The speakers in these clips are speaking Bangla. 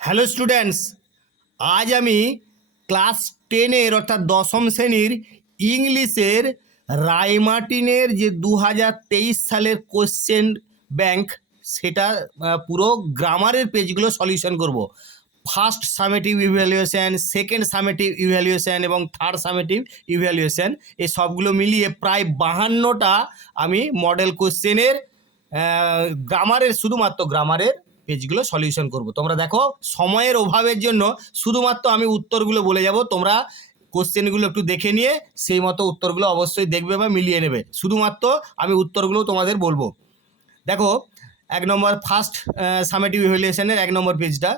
হ্যালো স্টুডেন্টস, আজ আমি ক্লাস 10-এর অর্থাৎ দশম শ্রেণীর ইংলিশের রায়মার্টিনের যে 2023 সালের কোশ্চেন ব্যাংক সেটা পুরো গ্রামারের পেজগুলো সলিউশন করব। First summative evaluation, second summative evaluation এবং থার্ড সামেটিভ ইভ্যালুয়েশন, এই সবগুলো মিলিয়ে প্রায় 52টা আমি মডেল কোশ্চেনের গ্রামারের, শুধুমাত্র গ্রামারের পেজগুলো সলিউশন করব। তোমরা দেখো, সময়ের অভাবের জন্য শুধুমাত্র আমি উত্তরগুলো বলে যাব, তোমরা কোশ্চেনগুলো একটু দেখে নিয়ে সেই মতো উত্তরগুলো অবশ্যই দেখবে বা মিলিয়ে নেবে। শুধুমাত্র আমি উত্তরগুলো তোমাদের বলবো। দেখো, 1 নম্বর ফার্স্ট সামেটিভ ইভ্যালুয়েশনের 1 নম্বর পেজটা,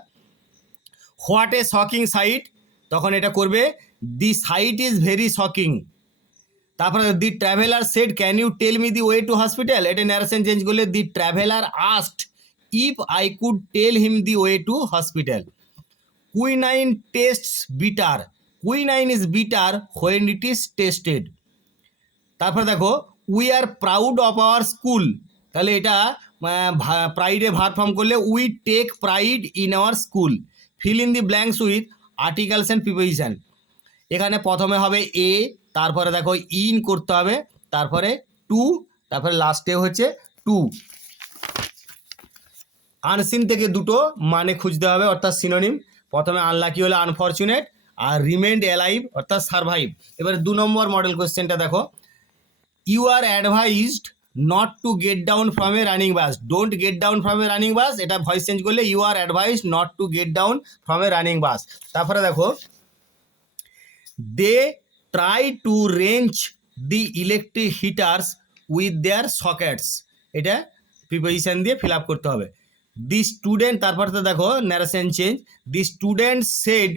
হোয়াট এ শকিং সাইট, তখন এটা করবে the site is very shocking. তারপরে the traveller said can you tell me the way to hospital, এটা ন্যারেশন চেঞ্জ করলে the traveller asked if I could tell him the way to hospital. Quinine tastes bitter, quinine is bitter when it is tested. তারপরে দেখো, we are proud of our school, তাহলে এটা প্রাইডে ভার্ব ফর্ম করলে we take pride in our school. Fill in the blanks with articles and preposition. এখানে প্রথমে হবে এ, তারপরে দেখো ইন করতে হবে, তারপরে টু, তারপরে লাস্টে হচ্ছে টু। আনসিন থেকে দুটো মানে খুঁজতে হবে, অর্থাৎ সিনোনিম। প্রথমে আনলাকি হলে আনফরচুনেট, আর রিমেন্ড অ্যালাইভ অর্থাৎ সারভাইভ। এবারে 2 নম্বর মডেল কোশ্চেনটা দেখো, you are advised not to get down from a running bus, don't get down from a running bus, এটা ভয়েস চেঞ্জ করলে you are advised not to get down from a running bus. তারপরে দেখো, they try to wrench the electric heaters with their sockets, এটা প্রিপোজিশন দিয়ে ফিল আপ করতে হবে। দি স্টুডেন্ট, তারপরে তো দেখো narration change, the student said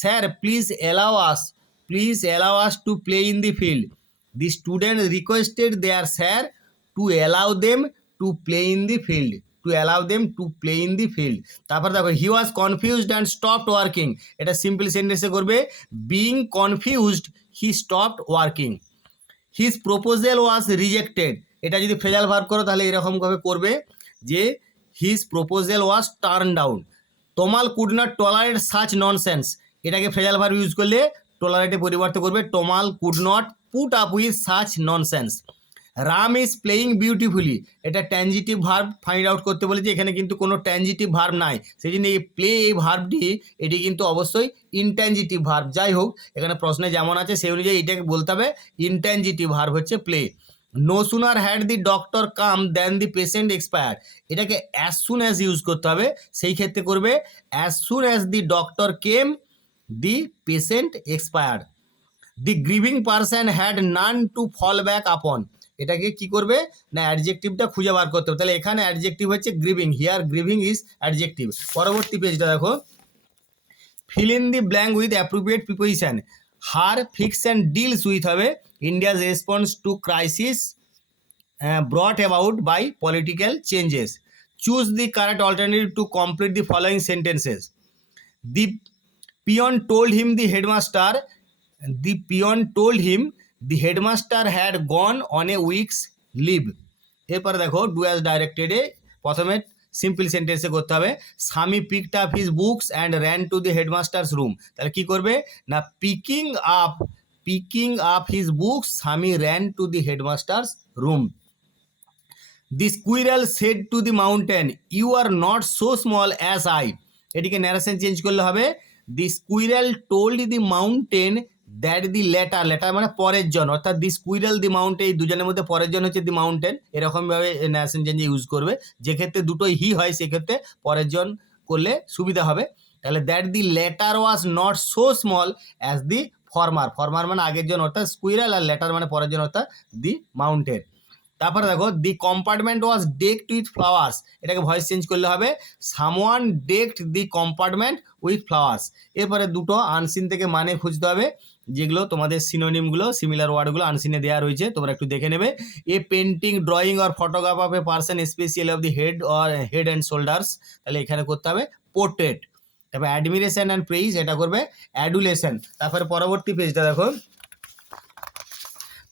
sir please allow us to play in the field. The student requested their sir to allow them to play in the field, তারপর দেখো, he was confused and stopped working, এটা সিম্পল সেন্টেন্সে করবে being confused he stopped working. His proposal was rejected, এটা যদি ফ্রেজাল ভার্ব করো তাহলে এরকমভাবে করবে যে his proposal was turn down. Tamal could not tolerate such nonsense, এটাকে ফ্রেজাল ভার্ব ইউজ করলে টলারেটে পরিবর্তে করবে তোমাল could not put up with such nonsense. Ram is playing beautifully, এটা ট্যানজিটিভ ভার্ব ফাইন্ড আউট করতে বলেছে, এখানে কিন্তু কোনো ট্যানজিটিভ ভার্ব নাই, সেই জন্য এই প্লে এই ভার্বটি এটি কিন্তু অবশ্যই ইনট্যানজিটিভ ভার্ব। যাই হোক, এখানে প্রশ্নে যেমন আছে সেই অনুযায়ী এটাকে বলতে হবে ইনট্যানজিটিভ ভার্ব হচ্ছে play. No sooner had the doctor come then the patient expire, এটাকে অ্যাজ সুন অ্যাজ ইউজ করতে হবে, সেই ক্ষেত্রে করবে as soon as the doctor came the patient expired. The grieving person had none to fall back upon, এটাকে কি করবে না অ্যাডজেক্টিভটা খুঁজে বার করতে হবে, তাহলে এখানে অ্যাডজেক্টিভ হচ্ছে grieving, here grieving is adjective. পরবর্তী পেজটা দেখো, fill in the blank with appropriate preposition. Her fix and deals with হবে India's response to crisis brought about by political changes. Choose the correct alternative to complete the following sentences. The peon told him the headmaster, the peon told him the headmaster had gone on a week's leave। এরপরে দেখো, ডু অ্যাজ ডাইরেক্টেড এ প্রথমে সিম্পল সেন্টেন্সে করতে হবে, Swami picked up his books and ran to the headmaster's room, তাহলে কি করবে না picking up his books Swami ran to the headmaster's room. The squirrel said to the mountain you are not so small as I, এটিকে ন্যারেশন চেঞ্জ করলে হবে the squirrel told the mountain that the latter মানে পরের জন, অর্থাৎ দি স্কুইরাল দি মাউন্টেন, এই দুজনের মধ্যে পরের জন হচ্ছে দি মাউন্টেন, এরকমভাবে ন্যারেশন চেঞ্জে ইউজ করবে। যে ক্ষেত্রে দুটোই হি হয় সেক্ষেত্রে পরের জন করলে সুবিধা হবে। তাহলে that the letter was not so small as the former মানে আগের জন অর্থাৎ স্কুইরাল, আর লেটার মানে পরের জন অর্থাৎ দি মাউন্টেন। তারপরে দেখো, the compartment was decked with flowers, এটাকে ভয়েস চেঞ্জ করলে হবে someone decked the compartment with flowers. এরপরে দুটো আনসিন থেকে মানে খুঁজতে হবে, যেগুলো তোমাদের সিনোনিমগুলো সিমিলার ওয়ার্ডগুলো আনসিনে দেওয়া রয়েছে, তোমরা একটু দেখে নেবে। A painting drawing or photograph of a person specially of the head and shoulders, তাহলে এখানে করতে হবে পোর্ট্রেট। তারপরে অ্যাডমিরেশন অ্যান্ড প্রেইজ, এটা করবে অ্যাডুলেশন। তারপরে পরবর্তী পেজটা দেখো,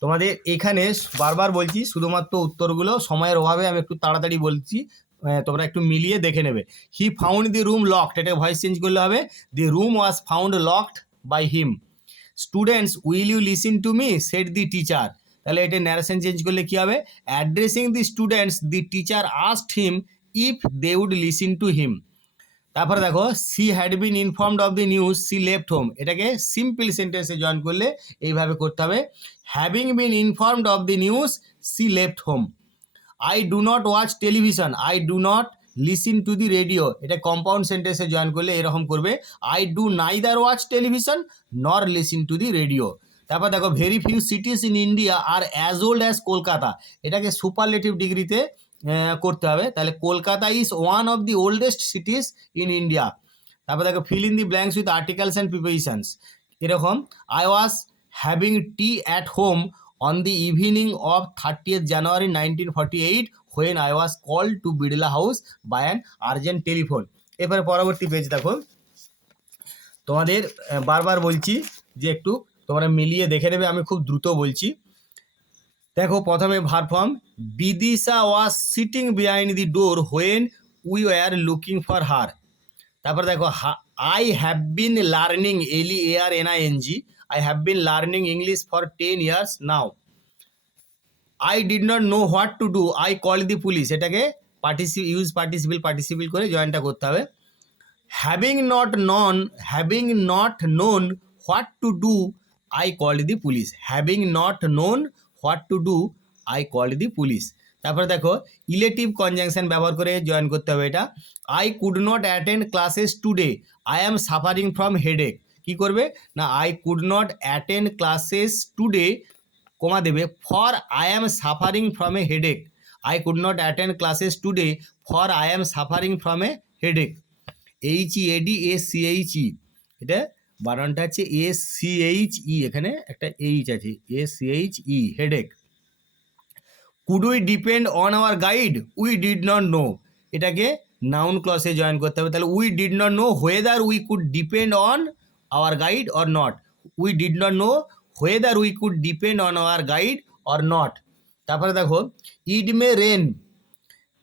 তোমাদের এখানে বারবার বলছি শুধুমাত্র উত্তরগুলো সময়ের অভাবে আমি একটু তাড়াতাড়ি বলছি, তোমরা একটু মিলিয়ে দেখে নেবে। He found the room locked, এটা ভয়েস চেঞ্জ করলে হবে the room was found locked by him. Students will you listen to me said the teacher, তাহলে এটা ন্যারেশন চেঞ্জ করলে কী হবে? Addressing the students the teacher asked him if they would listen to him. তারপরে দেখো she had been informed of the news she left home, এটাকে সিম্পল সেন্টেন্সে জয়েন করলে এইভাবে করতে হবে, having been informed of the news she left home. I do not watch television I do not listen to the radio, এটা কম্পাউন্ড সেন্টেন্সে জয়েন করলে এরকম করবে, I do neither watch television nor listen to the radio. তারপর দেখো very few cities in India are as old as Kolkata, এটাকে সুপারলেটিভ ডিগ্রিতে করতে হবে, তাহলে Kolkata is one of the oldest cities in India. তারপর দেখো fill in the blanks with articles and prepositions, এরকম I was having tea at home on the evening of 30th January 1948 when I was called to Birla House by an urgent telephone। এরপরে পরবর্তী পেজ দেখো, তোমাদের বারবার বলছি যে একটু তোমরা মিলিয়ে দেখে নেবে, আমি খুব দ্রুত বলছি। দেখো প্রথমে verb form, Bidisha was sitting behind the door when we were looking for her. তারপর দেখো I have been learning LEARNING, I have been learning English for 10 years now. I did not know what to do, I called the police, এটাকে ইউজ পার্টিসিপল করে জয়েনটা করতে হবে। Having not known what to do I called the police, having not known what to do I called the police. তারপরে দেখো ইলেটিভ কনজাংশন ব্যবহার করে জয়েন করতে হবে এটা, I could not attend classes today I am suffering from headache. কী করবে না, I could not attend classes today comma দেবে for I am suffering from a headache, I could not attend classes today for I am suffering from a headache. HEADSCHE, এটা বানানটা হচ্ছে SCHE, এখানে একটা এইচ আছে, SCHE headache. Could we depend on our guide we did not know, এটাকে নাউন ক্লসে জয়েন করতে হবে, তাহলে we did not know whether we could depend on our guide or not, we did not know whether we could depend on our guide or not. তারপরে দেখো it may rain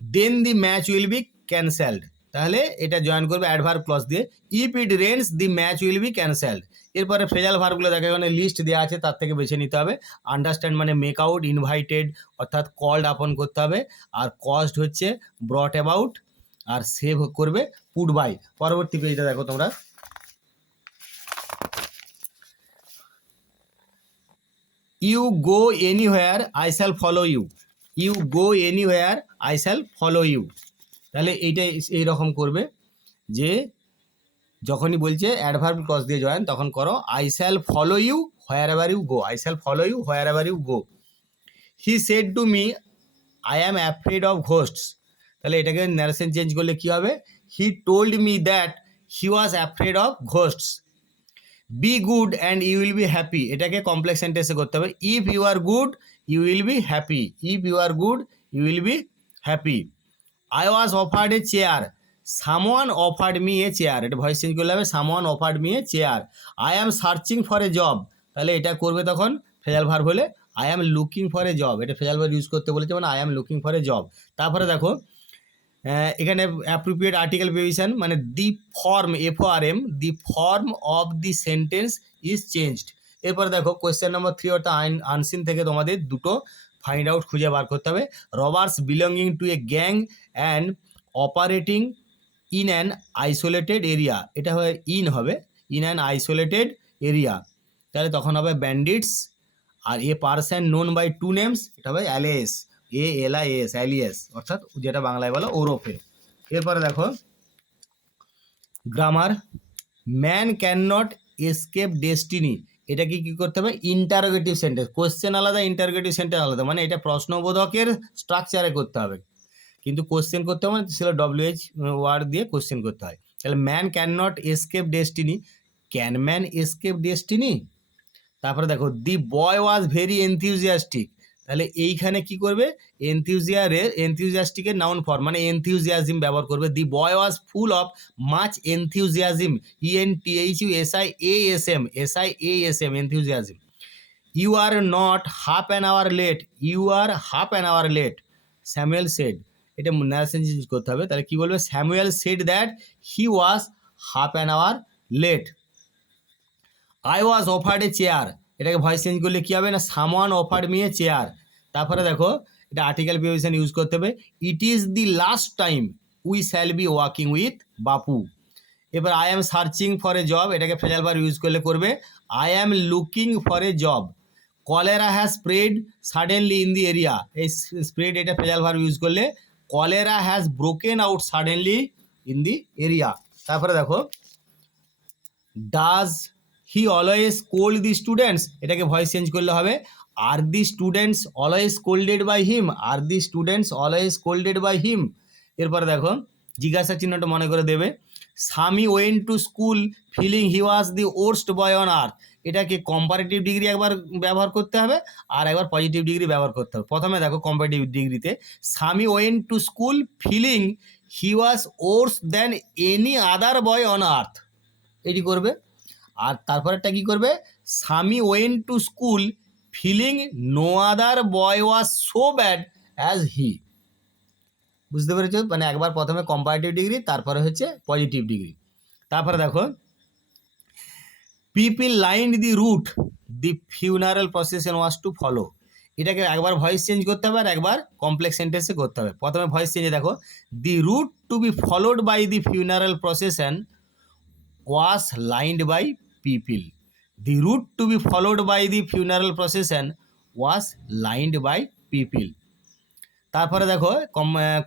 then the match will be cancelled, তাহলে এটা জয়েন করবে অ্যাডভার্ব ক্লজ দিয়ে, if it rains the match will be cancelled. এরপরে ফ্রেজাল ভার্বগুলো দেখো, এখানে লিস্ট দেওয়া আছে, তার থেকে বেছে নিতে হবে। আন্ডারস্ট্যান্ড মানে মেক আউট, ইনভাইটেড অর্থাৎ কল্ড আপন করতে হবে, আর কস্ট হচ্ছে ব্রট অ্যাবাউট, আর সেভ করবে পুট বাই। পরবর্তী পেজটা দেখো তোমরা, you go anywhere I shall follow you, you go anywhere I shall follow you, তাহলে এইটাই এইরকম করবে যে যখনই বলছে অ্যাডভার্ব ক্লজ দিয়ে জয়েন তখন করো I shall follow you wherever you go, I shall follow you wherever you go. He said to me I am afraid of ghosts, তাহলে এটাকে ন্যারেশন চেঞ্জ করলে কী হবে, he told me that he was afraid of ghosts. Be good and you will be happy, এটাকে কমপ্লেক্স সেন্টেন্সে করতে হবে, if you are good you will be happy, if you are good you will be happy. I was offered a chair someone offered me a chair, এটা ভয়েস চেঞ্জ করলে হবে someone offered me a chair. I am searching for a job, তাহলে এটা করবে তখন ফ্রেজাল ভার্ব হলে I am looking for a job, এটা ফ্রেজাল ভার্ব ইউজ করতে বলেছে, মানে I am looking for a job. তারপরে দেখো এখানে অ্যাপ্রোপ্রিয়েট আর্টিকেল প্রিপোজিশন মানে the form FORM, the form of the sentence is changed. এরপরে দেখো কোয়েশ্চেন নম্বর 3 অর্থাৎ আনসিন থেকে তোমাদের দুটো ফাইন্ড আউট খুঁজে বার করতে হবে। Robbers belonging to a gang and operating in an isolated area, এটা হবে ইন অ্যান আইসোলেটেড এরিয়া, তাহলে তখন হবে ব্যান্ডিটস। আর a person known by 2 names, এটা হবে অ্যালিয়াস, ALIAS অ্যালিয়াস, অর্থাৎ যেটা বাংলায় বলো ওরফে। এরপরে দেখো grammar, man can not escape destiny, এটাকে কী করতে হবে ইন্টারোগেটিভ সেন্টেন্স, কোশ্চেন আলাদা ইন্টারোগেটিভ সেন্টেন্স আলাদা, মানে এটা প্রশ্নবোধকের স্ট্রাকচারে করতে হবে, কিন্তু কোশ্চেন করতে হবে সেটা WH ওয়ার্ড দিয়ে কোশ্চেন করতে হয়। তাহলে man can not escape destiny, can man escape destiny. তারপরে দেখো দি বয় ওয়াজ ভেরি এনথিউজিয়াস্টিক, তাহলে এইখানে কি করবে এনথিউজিয়াস্টিকের নাউন ফর্ম মানে এনথিউজিয়াজম ব্যবহার করবে, the boy was full of much enthusiasm, ENTHUSIASM enthusiasm. You are not half an hour late, you are half an hour late, Samuel said, এটা ন্যারেশন চেঞ্জ করতে হবে। তাহলে কি বলবে, Samuel said that he was half an hour late. I was offered a chair, এটাকে ভয়েস চেঞ্জ করলে কী হবে না, someone offered me a chair. তারপরে দেখো এটা আর্টিকেল প্রিপোজিশন ইউজ করতে হবে, ইট is the last time we shall be walking with বাপু। এবার I am searching for a job, এটাকে ফ্রেজাল ভার্ব ইউজ করলে করবে I am looking for a job. Cholera has spread suddenly in the area, এই স্প্রেড এটা ফ্রেজাল ভার্ব ইউজ করলে cholera has broken out suddenly in the area. তারপরে দেখো does he always cold the students, এটাকে ভয়েস চেঞ্জ করলে হবে আর the students always scolded by him, আর the students always scolded by him. এরপরে দেখো জিজ্ঞাসা চিহ্নটা মনে করে দেবে, Swami went to school feeling he was the worst boy on earth, এটাকে কম্পারেটিভ ডিগ্রি একবার ব্যবহার করতে হবে আর একবার পজিটিভ ডিগ্রি ব্যবহার করতে হবে। প্রথমে দেখো কম্পারেটিভ ডিগ্রিতে, Sammy went to school feeling he was worse than any other boy on earth, এটি করবে। আর তারপরেরটা কী করবে, Sammy went to school feeling no other boy was so bad as he. বুঝতে পেরেছো, মানে একবার প্রথমে কম্পারেটিভ ডিগ্রি তারপরে হচ্ছে পজিটিভ ডিগ্রি। তারপরে দেখো people lined the route the funeral procession was to follow, এটাকে একবার ভয়েস চেঞ্জ করতে হবে আর একবার কমপ্লেক্স সেন্টেন্সে করতে হবে। প্রথমে ভয়েস চেঞ্জে দেখো, the route to be followed by the funeral procession was lined by people, the route to be followed by the funeral procession was lined by people. তারপরে দেখো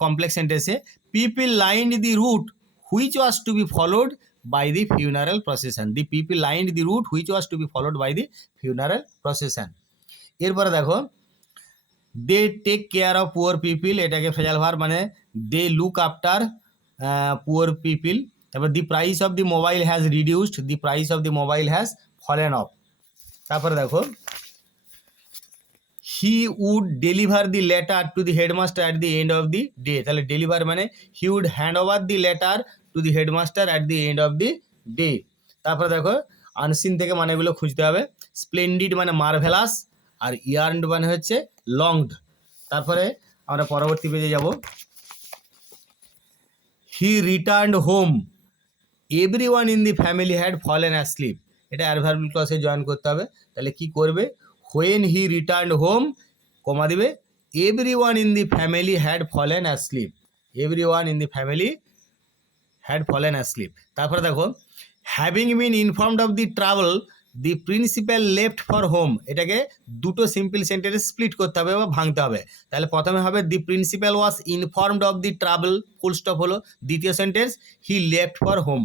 কমপ্লেক্স সেন্টেন্সে people lined the route which was to be followed by the funeral procession, the people lined the route which was to be followed by the funeral procession. এরপরে দেখো they take care of poor people, এটাকে ফ্রেজাল ভার্ব মানে they look after poor people. তারপর the price of the mobile has reduced, the price of the mobile has fallen off. তারপরে দেখো he would deliver the letter to the headmaster at the end of the day, তাহলে ডেলিভার মানে he would hand over the letter to the headmaster at the end of the day. তারপরে দেখো আনসিন থেকে মানেগুলো খুঁজতে হবে, স্প্লেন্ডিড মানে মার্ভেলাস আর ইয়ার্নড মানে হচ্ছে লংড। তারপরে আমরা পরবর্তী পেজে যাব, he returned home everyone in the family had fallen asleep, এটা অ্যাডভার্বিয়াল ক্লজে জয়েন করতে হবে। তাহলে কি করবে, when he returned home comma দিবে everyone in the family had fallen asleep, everyone in the family had fallen asleep. তারপরে দেখো having been informed of the travel the principal left for home, এটাকে দুটো সিম্পল সেন্টেন্সে স্প্লিট করতে হবে বা ভাঙতে হবে। তাহলে প্রথমে হবে the principal was informed of the travel full stop হলো, দ্বিতীয় sentence he left for home.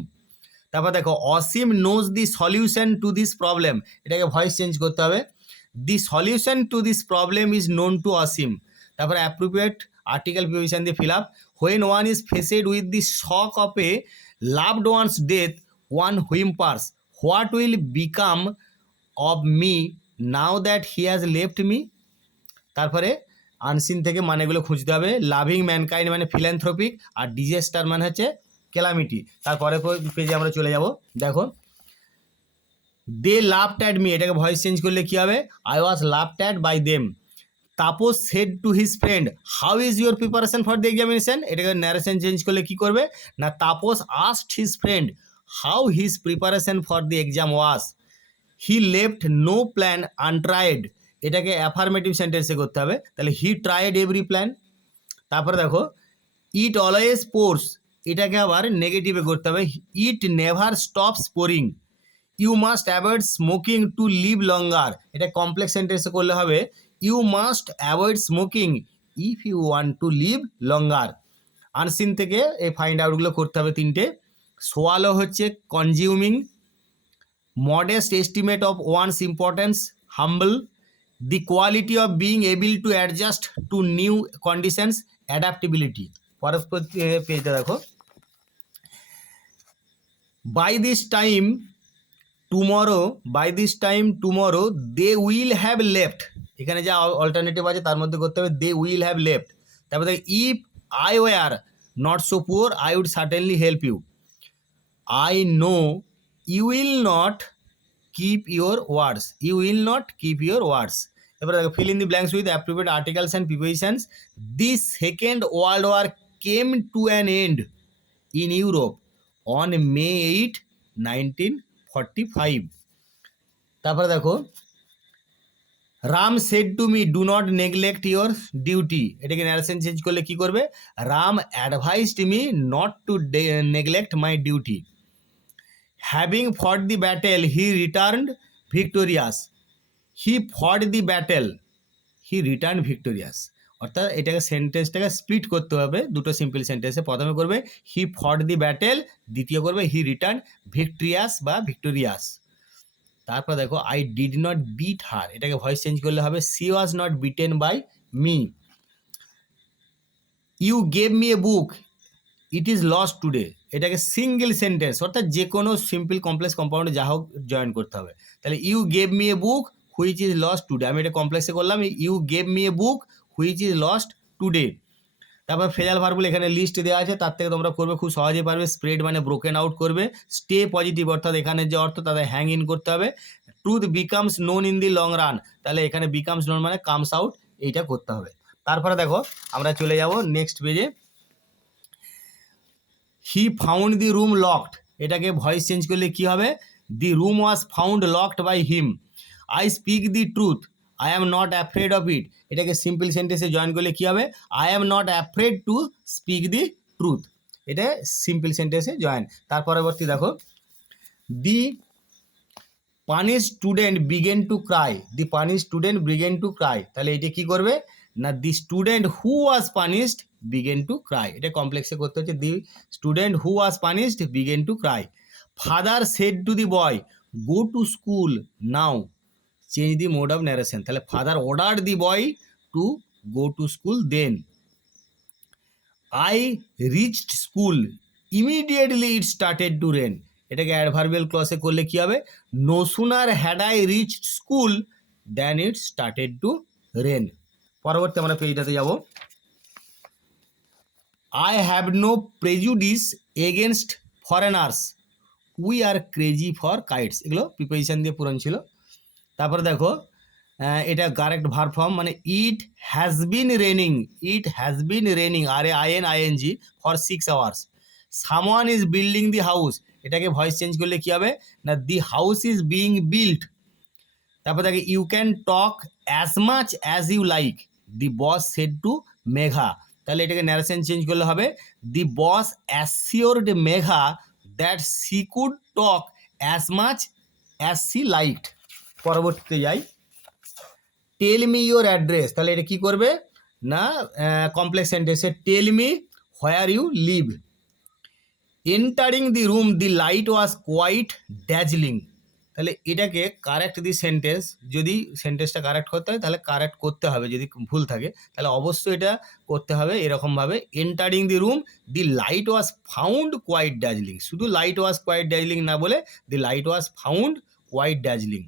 তারপর দেখো Asim knows the solution to this problem, এটাকে ভয়েস চেঞ্জ করতে হবে, the solution to this problem is known to Asim. তারপরে অ্যাপ্রোপ্রিয়েট আর্টিকেল প্রিপোজিশন দিয়ে fill up, when one is faced with the shock of a loved one's death one whimpers what will become of me now that he has left me. তারপরে আনসিন থেকে মানেগুলো খুঁজতে হবে, লাভিং ম্যানকাইন্ড মানে ফিল্যান্থ্রপিক আর ডিজাস্টার মানে হচ্ছে ক্যালামিটি। তারপরে পেজে আমরা চলে যাব, দেখো দে লাভড অ্যাট মি, এটাকে ভয়েস চেঞ্জ করলে কী হবে, I was laughed at by them. Tapas said to his friend how is your preparation for the examination, এটাকে ন্যারেশন চেঞ্জ করলে কী করবে না, Tapas asked his friend how his preparation for the exam was, he left no plan untried, এটাকে অ্যাফার্মেটিভ সেন্টেন্সে করতে হবে। তাহলে হি ট্রাইড এভরি প্ল্যান। তারপরে দেখো ইট অলওয়েজ পোর্স, এটাকে আবার নেগেটিভে করতে হবে, it never stops pouring, you must avoid smoking to live longer, এটা কমপ্লেক্স সেন্টেন্সে করলে হবে you must avoid smoking if you want to live longer. Unseen থেকে এই ফাইন্ড আউটগুলো করতে হবে তিনটে, সোয়ালো হচ্ছে consuming, modest estimate of one's importance, humble, the quality of being able to adjust to new conditions, adaptability। পরের পেজটা দেখো, by this time tomorrow they will have left, এখানে যা অল্টারনেটিভ আছে তার মধ্যে করতে হবে they will have left। তারপরে দেখো if I were not so poor I would certainly help you, I know you will not keep your words, you will not keep your words। এবারে দেখো fill in the blanks with appropriate articles and prepositions. The second world war came to an end in Europe on May 8, 1945। তারপরে দেখো Ram said to me do not neglect your duty, এটাকে ন্যারেশন চেঞ্জ করলে কি করবে, Ram advised me not to neglect my duty. Having fought the battle he returned victorious, he fought the battle he return victorious. অর্থাৎ এটাকে সেন্টেন্সটাকে স্প্লিট করতে হবে দুটো সিম্পল সেন্টেন্সে। প্রথমে করবে হি ফট দি ব্যাটেল, দ্বিতীয় করবে হি রিটার্ন ভিক্টোরিয়াস বা ভিক্টোরিয়াস। তারপর দেখো I did not beat her, এটাকে ভয়েস চেঞ্জ করলে হবে she was not beaten by me. You gave me a book it is lost today, এটাকে সিঙ্গেল সেন্টেন্স অর্থাৎ যে কোনো সিম্পল কমপ্লেক্স কম্পাউন্ডে যা হোক জয়েন করতে হবে। তাহলে you gave me a book which is lost today, আমি এটা কমপ্লেক্সে করলাম you gave me a book which is lost today. তারপর ফ্রেজাল ভার্বগুলো এখানে লিস্ট দেওয়া আছে, তার থেকে তোমরা করবে খুব সহজে পারবে। স্প্রেড মানে ব্রোকেন আউট করবে, স্টে পজিটিভ অর্থাৎ এখানে যে অর্থ তাদের হ্যাং ইন করতে হবে। Truth becomes known in the long run, তাহলে এখানে বিকামস নোন মানে কামস আউট, এইটা করতে হবে। তারপরে দেখো আমরা চলে যাব নেক্সট পেজে। He found the room locked, এটাকে ভয়েস চেঞ্জ করলে কি হবে, the room was found locked by him. I speak the truth I am not afraid of it, এটাকে সিম্পল সেন্টেন্সে জয়েন করলে কি হবে, I am not afraid to speak the truth, এটা সিম্পল সেন্টেন্সে জয়েন। তার পরবর্তী দেখো the punish student began to cry, the punish student began to cry, তাহলে এটা কি করবে না the student who was punished began to cry, এটা কমপ্লেক্সে করতে হচ্ছে the student who was punished began to cry. Father said to the boy go to school now, change the mode of narration, তাহলে father order the boy to go to school then. I reached school immediately it started to rain, এটাকে অ্যাডভার্বিয়াল ক্লসে করলে কি হবে, no sooner had I reached school then it started to rain. পরবর্তী আমরা পেজটাতে যাব। I have no prejudice against foreigners we are crazy for kites, এগুলো প্রিপোজিশন দিয়ে পূরণ ছিল। তারপরে দেখো এটা কারেক্ট ভার্ব ফর্ম, মানে it has been raining, it has been raining RAINING for 6 hours। Someone is building the house, এটাকে ভয়েস চেঞ্জ করলে কি হবে না the house is being built. তারপর দেখে you can talk as much as you like the boss said to Megha, তাহলে এটাকে ন্যারেশন চেঞ্জ করলে হবে the boss assured Megha that she could talk as much as she liked. পরবর্তীতে যাই, টেল মি ইউর অ্যাড্রেস, তাহলে এটা কি করবে না কমপ্লেক্স সেন্টেন্সে tell me where you live. Entering the room the light was quite dazzling, তাহলে এটাকে কারেক্ট দি সেন্টেন্স, যদি সেন্টেন্সটা কারেক্ট করতে হয় তাহলে কারেক্ট করতে হবে, যদি ভুল থাকে তাহলে অবশ্যই এটা করতে হবে এরকমভাবে, entering the room the light was found quite dazzling, শুধু লাইট ওয়াজ কোয়াইট ড্যাজলিং না বলে the light was found quite dazzling.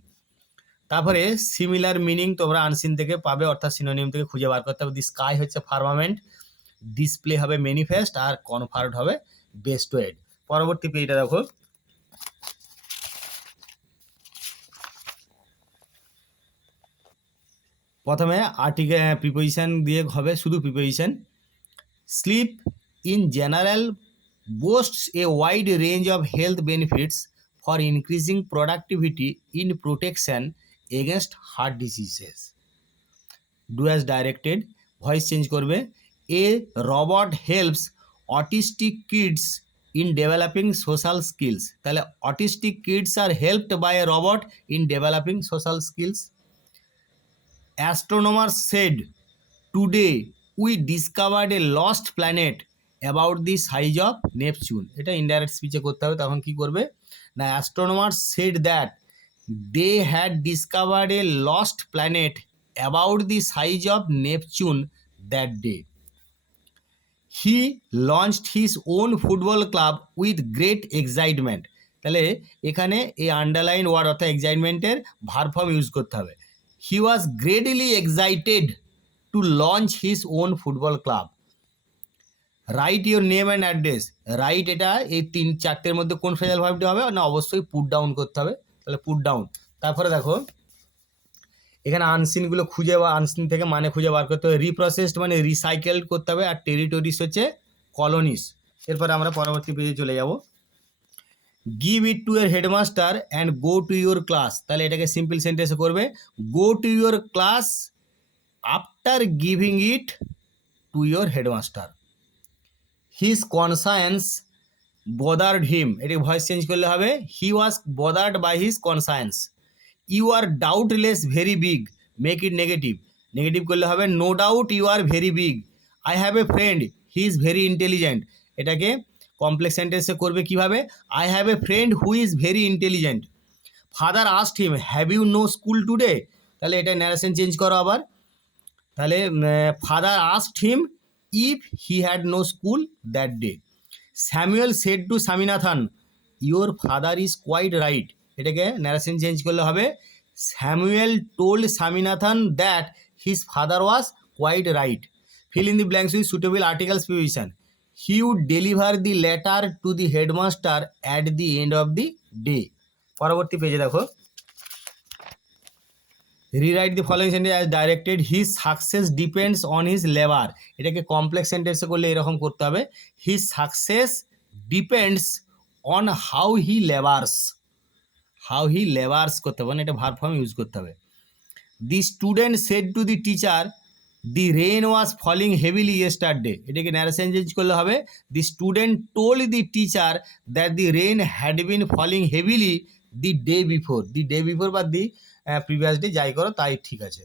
তারপরে সিমিলার মিনিং তোমরা আনসিন থেকে পাবে, অর্থাৎ সিনোনিম থেকে খুঁজে বার করতে হবে। দি স্কাই হচ্ছে ফার্মামেন্ট, ডিসপ্লে হবে ম্যানিফেস্ট, আর কনফার্ড হবে বেস্টওয়েড। পরবর্তী পেজটা দেখো, প্রথমে আর্টিকেল প্রিপোজিশন দিয়ে হবে শুধু preposition. Slip in general boasts a wide range of health benefits for increasing productivity in protection against heart diseases. Do as directed, voice change করবে a robot helps autistic kids in developing social skills, তাহলে autistic kids are helped by a robot in developing social skills. Astronomers said today we discovered a lost planet about the size of Neptune, এটা ইনডাইরেক্ট স্পিচে করতে হবে, তখন কি করবে না astronomers said that they had discovered a lost planet about the size of Neptune that day. He launched his own football club with great excitement, তাহলে এখানে এই আন্ডারলাইন ওয়ার্ড অর্থাৎ এক্সাইটমেন্টের ভার্ব ফর্ম ইউজ করতে হবে। He was greatly excited to launch his own football club. Right your name and address, right এটা এই 3-4টের মধ্যে কোন ফ্রেজাল ভার্বটি হবে না অবশ্যই পুট ডাউন করতে হবে, তাহলে পুট ডাউন। তারপরে দেখো এখানে আনসিনগুলো খুঁজে বা আনসিন থেকে মানে খুঁজে বার করতে হবে। রিপ্রসেসড মানে রিসাইকেলড করতে হবে, আর টেরিটরিস হচ্ছে কলোনিস। এরপরে আমরা পরবর্তী পেজে চলে যাব। Give it to your headmaster and go to your class, তাহলে এটাকে সিম্পল সেন্টেন্সে করবে go to your class after giving it to your headmaster. His conscience bothered him, এটাকে ভয়েস চেঞ্জ করলে হবে he was bothered by his conscience. You are doubtless very big, make it negative, negative করলে হবে no doubt you are very big. I have a friend he is very intelligent, এটাকে কমপ্লেক্স সেন্টেন্সে করবে কিভাবে, I have a friend who is very intelligent. Father asked him have you no school today, তাহলে এটা ন্যারেশন চেঞ্জ করো আবার, তাহলে father asked him if he had no school that day. Samuel said to Swaminathan your father is quite right, এটাকে ন্যারেশন চেঞ্জ করলে হবে Samuel told Swaminathan that his father was quite right. Fill in the blanks with suitable articles preposition. He would deliver the letter to the headmaster at the end of the day. পরবর্তী পেজে দেখো, rewrite the following sentence as directed, his success depends on his labour, এটাকে কমপ্লেক্স সেন্টেন্সে করলে এরকম করতে হবে his success depends on how he labours, how he labours করতে হবে, এটা ভার্ব ফর্ম ইউজ করতে হবে। The student said to the teacher the rain was falling heavily yesterday, এটাকে ন্যারেশন চেঞ্জ করলে হবে the student told the teacher that the rain had been falling heavily the day before, the day before বা দি প্রিভিয়াস ডে যাই করো তাই ঠিক আছে।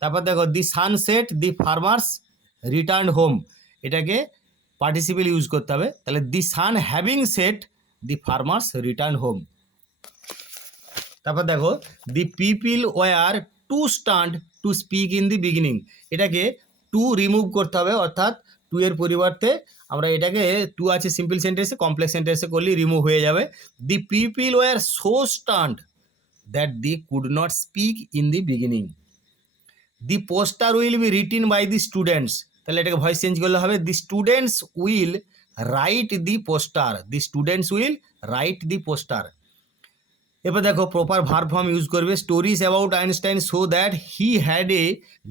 তারপর দেখো the sunset the farmers return home, এটাকে পার্টিসিপেল ইউজ করতে হবে, তাহলে the sun having set the farmers return home. তারপর দেখো the people were to stand to speak in the beginning, এটাকে টু রিমুভ করতে হবে, অর্থাৎ টু এর পরিবর্তে আমরা এটাকে টু আছে সিম্পল সেন্টেন্সে, কমপ্লেক্স সেন্টেন্সে করলে রিমুভ হয়ে যাবে। The people were so stunned that they could not speak in the beginning. The poster will be written by the students, তাহলে এটাকে ভয়েস চেঞ্জ করলে হবে the students will write the poster, the students will write the poster. এবার দেখো প্রপার ভার্ব ফর্ম ইউজ করবে, stories about Einstein show that he had a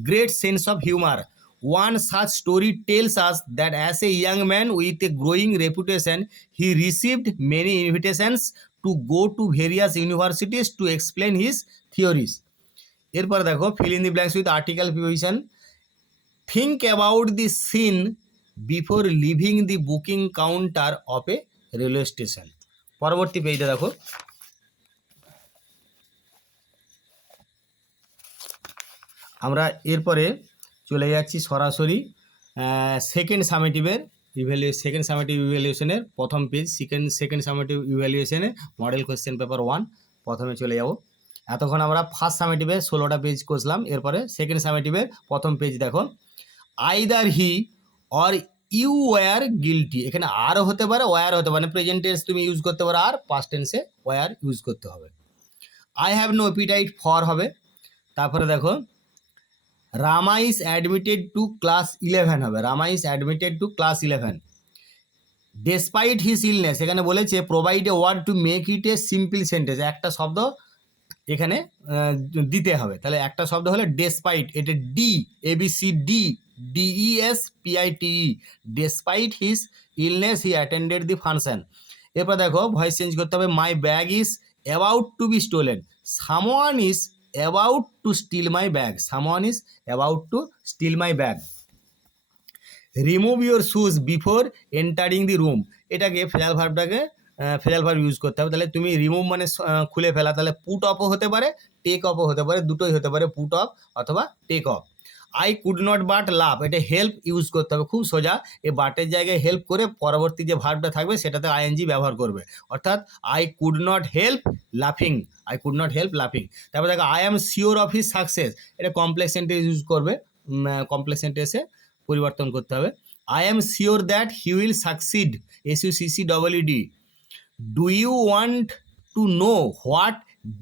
great sense of humour. One such story tells us that as a young man with a growing reputation he received many invitations to go to various universities to explain his theories. এরপর দেখো fill in the blanks with article preposition. Think about the scene before leaving the booking counter of a railway station. পরবর্তী পেজটা দেখো, আমরা এরপরে চলে যাচ্ছি সরাসরি সেকেন্ড সামেটিভ ইভ্যালুয়েশনের প্রথম পেজ, সেকেন্ড সামেটিভ ইভ্যালুয়েশনে মডেল কোয়েশ্চেন পেপার 1 প্রথমে চলে যাব। এতক্ষণ আমরা ফার্স্ট সামেটিভের 16টা পেজ কষলাম, এরপরে সেকেন্ড সামেটিভের প্রথম পেজ দেখো। Either he or you were guilty, এখানে আর হতে পারে ওয়ার হতে পারে, প্রেজেন্ট টেন্স তুমি ইউজ করতে পারো, আর পাস্ট টেন্সে ওয়ার ইউজ করতে হবে। I have no appetite for হবে। তারপরে দেখো Rama is admitted to class 11 হবে, Rama is admitted to class 11। Despite his illness, এখানে বলেছে provide a word to make it a simple sentence, একটা শব্দ এখানে দিতে হবে, তাহলে একটা শব্দ হলে ডেসপাইট, এটা D ABCD DESPITE, despite his illness he attended the function. এরপর দেখো ভয়েস চেঞ্জ করতে হবে, my bag is about to be stolen, someone is about to steal my bag, someone is about to steal my bag. Remove your shoes before entering the room, এটাকে ফেজাল ভার্ব ইউজ করতে হবে, তাহলে তুমি রিমুভ মানে খুলে ফেলা, তাহলে পুট অফও হতে পারে টেক অফও হতে পারে, দুটোই হতে পারে, পুট অফ অথবা take off. I could not but laugh, এটা হেল্প ইউজ করতে হবে, খুব সোজা, এই বাটের জায়গায় হেল্প করে পরবর্তী যে ভার্বটা থাকবে সেটাতে আইএনজি ব্যবহার করবে, অর্থাৎ আই কুড নট হেল্প লাফিং, আই কুড নট হেল্প লাফিং। তারপর দেখো I am sure of his success, এটা কমপ্লেক্স সেন্টেন্স ইউজ করবে, কমপ্লেক্স সেন্টেন্সে পরিবর্তন করতে হবে। I am sure that he will succeed, SUCCEED। Do you want to know what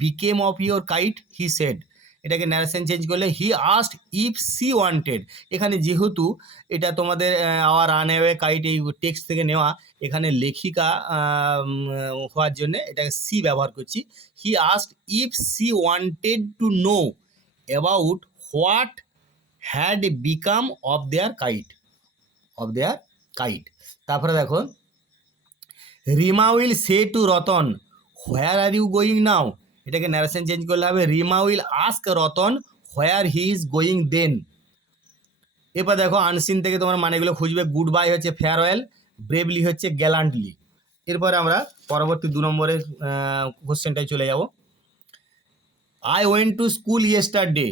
became of your kite, he said, এটাকে ন্যারেশন চেঞ্জ করলে হি আস্কড ইফ সি ওয়ান্টেড, এখানে যেহেতু এটা তোমাদের আওয়ার রানঅ্যাওয়ে কাইট এই টেক্সট থেকে নেওয়া, এখানে লেখিকা হওয়ার জন্য এটাকে সি ব্যবহার করছি। He asked if she wanted to know about what had become of their kite. তারপরে দেখো, Rima will say to Ratan where are you going now, এটাকে ন্যারেশন চেঞ্জ করলে হবে Rima will ask Ratan where he is going then. এরপর দেখো আনসিন থেকে তোমার মানেগুলো খুঁজবে। গুড বাই হচ্ছে ফেয়ারওয়েল, ব্রেভলি হচ্ছে গ্যালান্টলি। এরপরে আমরা পরবর্তী 2 নম্বরের কোশ্চেনটায় চলে যাব। I went to school yesterday,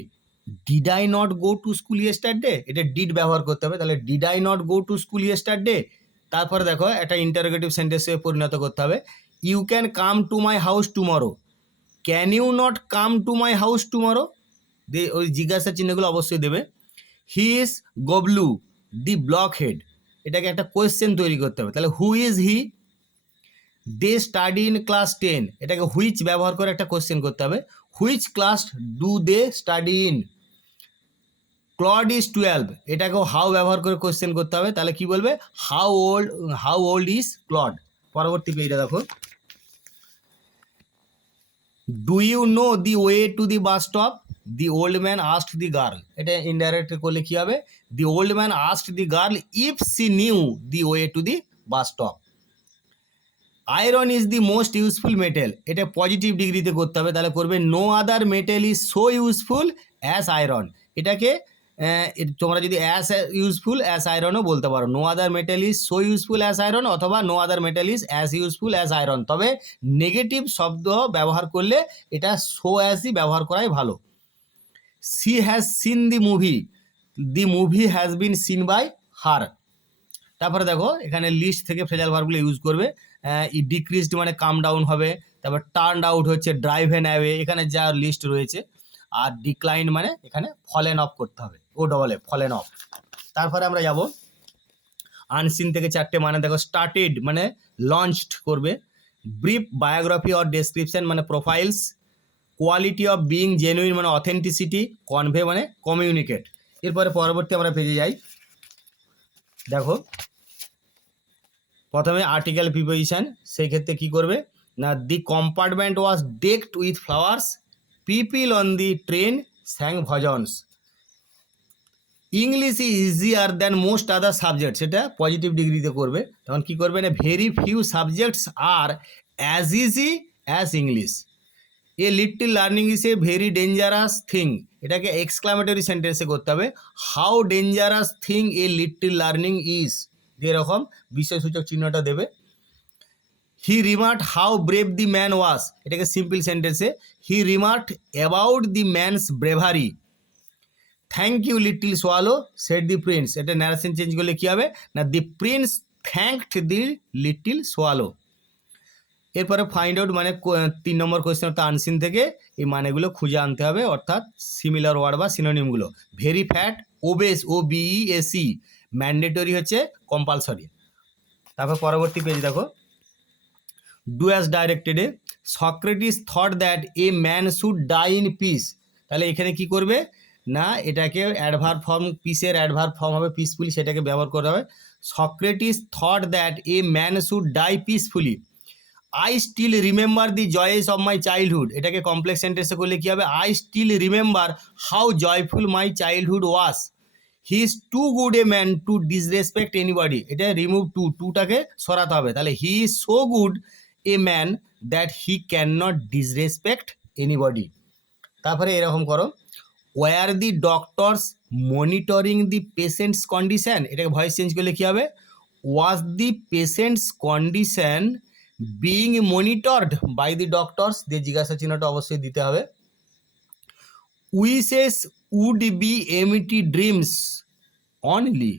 did I not go to school yesterday, এটা ডিড ব্যবহার করতে হবে, তাহলে did I not go to school yesterday. তারপরে দেখো একটা ইন্টারোগেটিভ সেন্টেন্সে পরিণত করতে হবে। You can come to my house tomorrow, can you not come to my house tomorrow, ওই জিজ্ঞাসা চিহ্নগুলো অবশ্যই দেবে। He is Gablu the blockhead, এটাকে একটা কোয়েশ্চেন তৈরি করতে হবে, তাহলে হু is he. They study in class 10, এটাকে হুইচ ব্যবহার করে একটা কোয়েশ্চেন করতে হবে। Which class do they study in. Claude is 12, এটাকেও হাউ ব্যবহার করে কোয়েশ্চেন করতে হবে, তাহলে কি বলবে হাউ ওল্ড ইজ ক্লড। পরবর্তী পেজটা দেখো। Do you know the way to the bus stop, the old man asked the girl, এটা ইনডাইরেক্ট করলে কি হবে, the old man asked the girl if she knew the way to the bus stop. Iron is the most useful metal, এটা পজিটিভ ডিগ্রিতে করতে হবে, তাহলে করবে no other metal is so useful as iron, এটাকে তোমরা যদি অ্যাজ ইউজফুল অ্যাজ আয়রনও বলতে পারো। No other metal is so useful as iron অথবা no other metal is as useful as iron, তবে নেগেটিভ শব্দ ব্যবহার করলে এটা সো অ্যাজই ব্যবহার করাই ভালো। She has seen the movie has been seen by her. তারপরে দেখো এখানে লিস্ট থেকে ফ্রেজাল ভার্বগুলো ইউজ করবে। ডিক্রিজড মানে কাম ডাউন হবে, তারপর টার্নড আউট হচ্ছে ড্রাইভ এন অ্যাওয়ে, এখানে যা লিস্ট রয়েছে। আর ডিক্লাইন মানে এখানে ফলেন অফ করতে হবে, ও ডবল এ ফলেন অফ। তারপরে আমরা যাব আনসিন থেকে 4টে মানে দেখো। স্টার্টেড মানে লঞ্চড করবে, ব্রিফ বায়োগ্রাফি অর ডেসক্রিপশন মানে profiles, quality of being genuine মানে অথেন্টিসিটি, কনভে মানে কমিউনিকেট। এরপরে পরবর্তী আমরা পেজে যাই। দেখো প্রথমে আর্টিকেল প্রিপোজিশন, সেই ক্ষেত্রে কি করবে না, the compartment was decked with flowers, people on the train sang bhajans. English easier than most other subject, সেটা পজিটিভ ডিগ্রিতে করবে, তখন কি করবে না, very few subjects are as easy as English. A little learning is a very dangerous thing, এটাকে এক্সক্লামেটরি সেন্টেন্সে করতে হবে। How dangerous thing a little learning is, এরকম বিশেষসূচক চিহ্নটা দেবে। He remarked how brave the man was, এটাকে সিম্পল সেন্টেন্সে he remarked about the man's bravery. Thank you little swallow said the prince, এটা ন্যারেশন চেঞ্জ করলে কী হবে না, the prince thanked the little swallow. এরপরে ফাইন্ড আউট মানে 3 নম্বর কোয়েশ্চেন, অর্থাৎ আনসিন থেকে এই মানেগুলো খুঁজে আনতে হবে, অর্থাৎ সিমিলার ওয়ার্ড বা সিনোনিমগুলো। Very fat, obese O B E S E, mandatory হচ্ছে কম্পালসরি। তারপর পরবর্তী পেজ দেখো। ডু অ্যাজ ডাইরেক্টেডে Socrates thought that a man should die in peace, তাহলে এখানে কি করবে না, এটাকে অ্যাডভার্ব ফর্ম, পিসের অ্যাডভার্ব ফর্ম হবে পিসফুলি, সেটাকে ব্যবহার করতে হবে। Socrates thought that a man should die peacefully. I still remember the joys of my childhood, এটাকে কমপ্লেক্স সেন্টেন্সে করলে কী হবে, I still remember how joyful my childhood was. He is too good a man to disrespect anybody, এটা রিমুভ টুটাকে সরাতে হবে, তাহলে he is so good a man that he can not disrespect anybody. তারপরে এরকম করো, were the doctors monitoring the patient's condition, এটাকে ভয়েস চেঞ্জ করলে কী হবে, was the patient's condition being monitored by the doctors, দিয়ে জিজ্ঞাসা চিহ্নটা অবশ্যই দিতে হবে। Wishes would be empty dreams only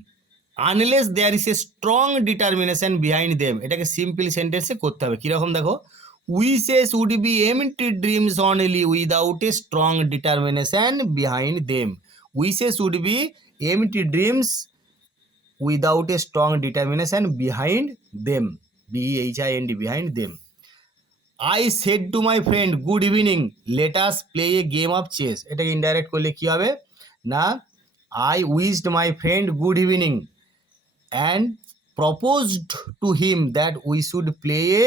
unless there is a strong determination behind them, এটাকে সিম্পল সেন্টেন্সে করতে হবে। কীরকম দেখো, wishes would be empty dreams only without a strong determination behind them. Wishes would be empty dreams without a strong determination behind them, BEHIND behind them. I said to my friend good evening let us play a game of chess, এটাকে ইনডাইরেক্ট করলে কী হবে না, I wished my friend good evening and proposed to him that we should play a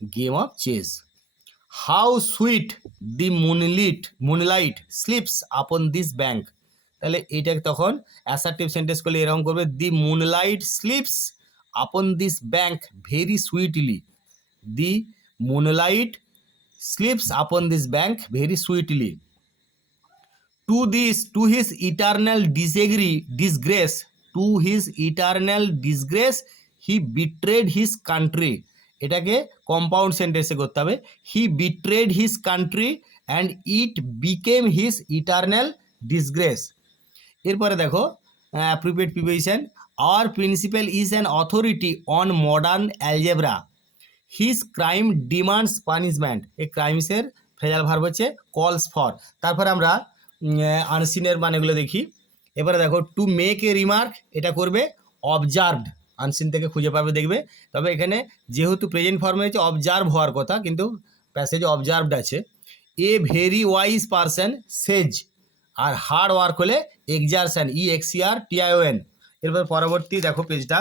game of chess. How sweet the moonlight sleeps upon this bank. তাহলে এইটা তখন অ্যাসার্টিভ সেন্টেন্স করলে এরকম করবে, the moonlight sleeps upon this bank very sweetly. The moonlight sleeps upon this bank very sweetly. To his eternal disgrace, to his eternal disgrace, he betrayed his country. এটাকে কম্পাউন্ড সেন্টেন্সে করতে হবে, he betrayed his country and it became his eternal disgrace. এরপরে দেখো appropriate preposition, our principal is an authority on modern algebra, his crime demands punishment. এই ক্রাইমসের ফ্রেজাল ভার্ব হচ্ছে কলস ফর। তারপরে আমরা আনসিনের মানেগুলো দেখি। এবারে দেখো টু মেক এ রিমার্ক, এটা করবে অবজার্ভড, আনসিন থেকে খুঁজে পাবে দেখবে। তবে এখানে যেহেতু প্রেজেন্ট ফর্মে হচ্ছে অবজার্ভ হওয়ার কথা, কিন্তু প্যাসেজে অবজার্ভড আছে। A very wise person sage, আর হার্ড ওয়ার্ক হলে এক্সারশন, EXERTION। এরপর পরবর্তী দেখো পেজটা,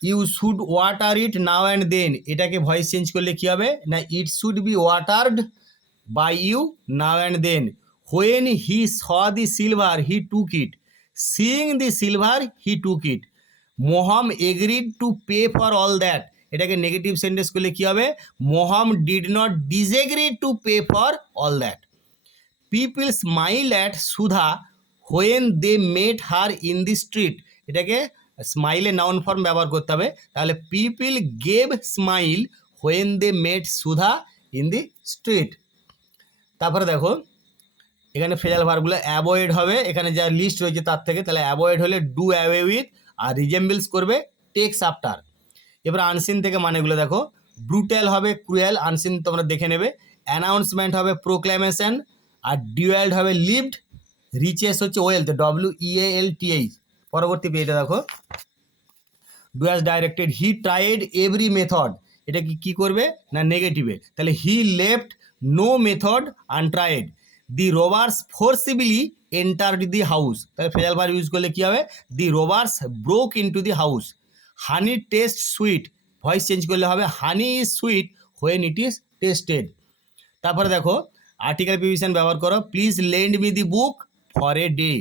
you should water it now and then, এটাকে ভয়েস চেঞ্জ করলে কী হবে না, it should be watered by you now and then. When he saw the silver he took it, seeing the silver he took it. Mohan agreed to pay for all that, এটাকে নেগেটিভ সেন্টেন্স করলে কী হবে, মোহাম did not disagree to pay for all that. People smile at Sudha when they met her in the street, এটাকে স্মাইলে নাউন ফর্ম ব্যবহার করতে হবে। তাহলে people gave smile when they met Sudha in the street. তারপরে দেখো এখানে ফ্রেজাল ভার্বগুলো অ্যাভয়েড হবে, এখানে যা লিস্ট রয়েছে তার থেকে। তাহলে অ্যাভয়েড হলে ডু অ্যাওয়ে উইথ, আর রিজেম্বলস করবে টেক্স আফটার। এবার আনসিন থেকে মানেগুলো দেখো, ব্রুটাল হবে ক্রুয়েল, আনসিন তোমরা দেখে নেবে। অ্যানাউন্সমেন্ট হবে প্রোক্লামেশন, আর ডিওয়েলড হবে লিভড, রিচেস হচ্ছে ওয়েলথ, WEALTH। পরবর্তী পেজটা দেখো, do as directed, he tried every method, এটা কি করবে না নেগেটিভে। তাহলে he left no method untried. The robbers forcibly entered the house, তাহলে ফ্রেজাল ভার্ব ইউজ করলে কী হবে, the robbers broke into the house. Honey taste sweet, voice change করলে হবে honey is sweet when it is tested. তারপরে দেখো আর্টিকেল প্রিপোজিশন ব্যবহার করো, please lend me the book for a day.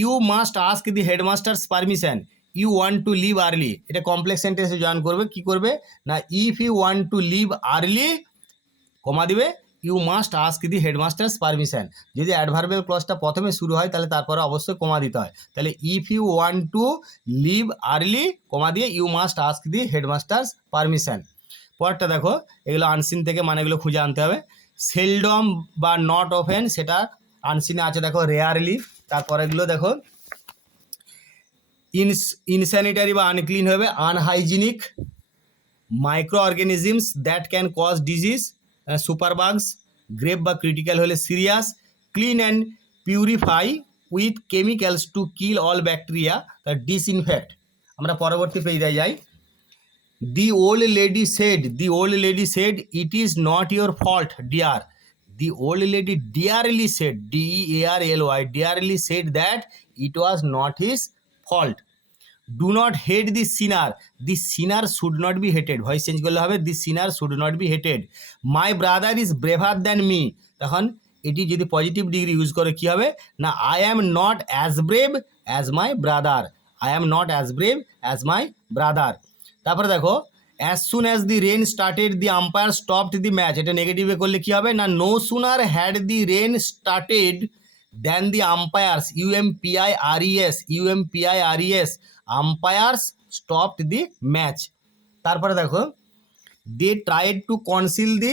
You must ask the headmaster's permission, you want to leave early, এটা কমপ্লেক্স সেন্টেন্সে জয়েন করবে, কি করবে না, if you want to leave early comma দিবে, you must ask the headmaster's permission. যদি অ্যাডভার্বিয়াল ক্লজটা প্রথমে শুরু হয় তাহলে তারপরে অবশ্যই কমা দিতে হয়। তাহলে if you want to leave early comma দিয়ে you must ask the headmaster's permission. পরেরটা দেখো, এগুলো আনসিন থেকে মানেগুলো খুঁজে আনতে হবে। সেলডম বা নট অফেন, সেটা আনসিনে আছে দেখো রেয়ারলি। তারপরেগুলো দেখো ইনস্যানিটারি বা আনক্লিন হবে unhygienic. Micro organisms that can cause disease, superbugs. Grave বা ক্রিটিক্যাল হলে serious. Clean and purify with chemicals to kill all bacteria, disinfect. আমরা পরবর্তী পেজে যাই। The old lady said it is not your fault dear. The old lady dearly said, DEARLY, dearly said that it was not his fault. Do not hate the sinner should not be hated, voice change করলে হবে the sinner should not be hated. My brother is braver than me, তখন এটি যদি পজিটিভ ডিগ্রি ইউজ করে কী হবে না, I am not as brave as my brother, I am not as brave as my brother. তারপরে দেখো as soon as the rain started the umpire stopped the match, এটা নেগেটিভে করলে কী হবে না, no sooner had the rain started then the umpires, UMPIRES, umpires stopped the match. তারপরে দেখো they tried to conceal the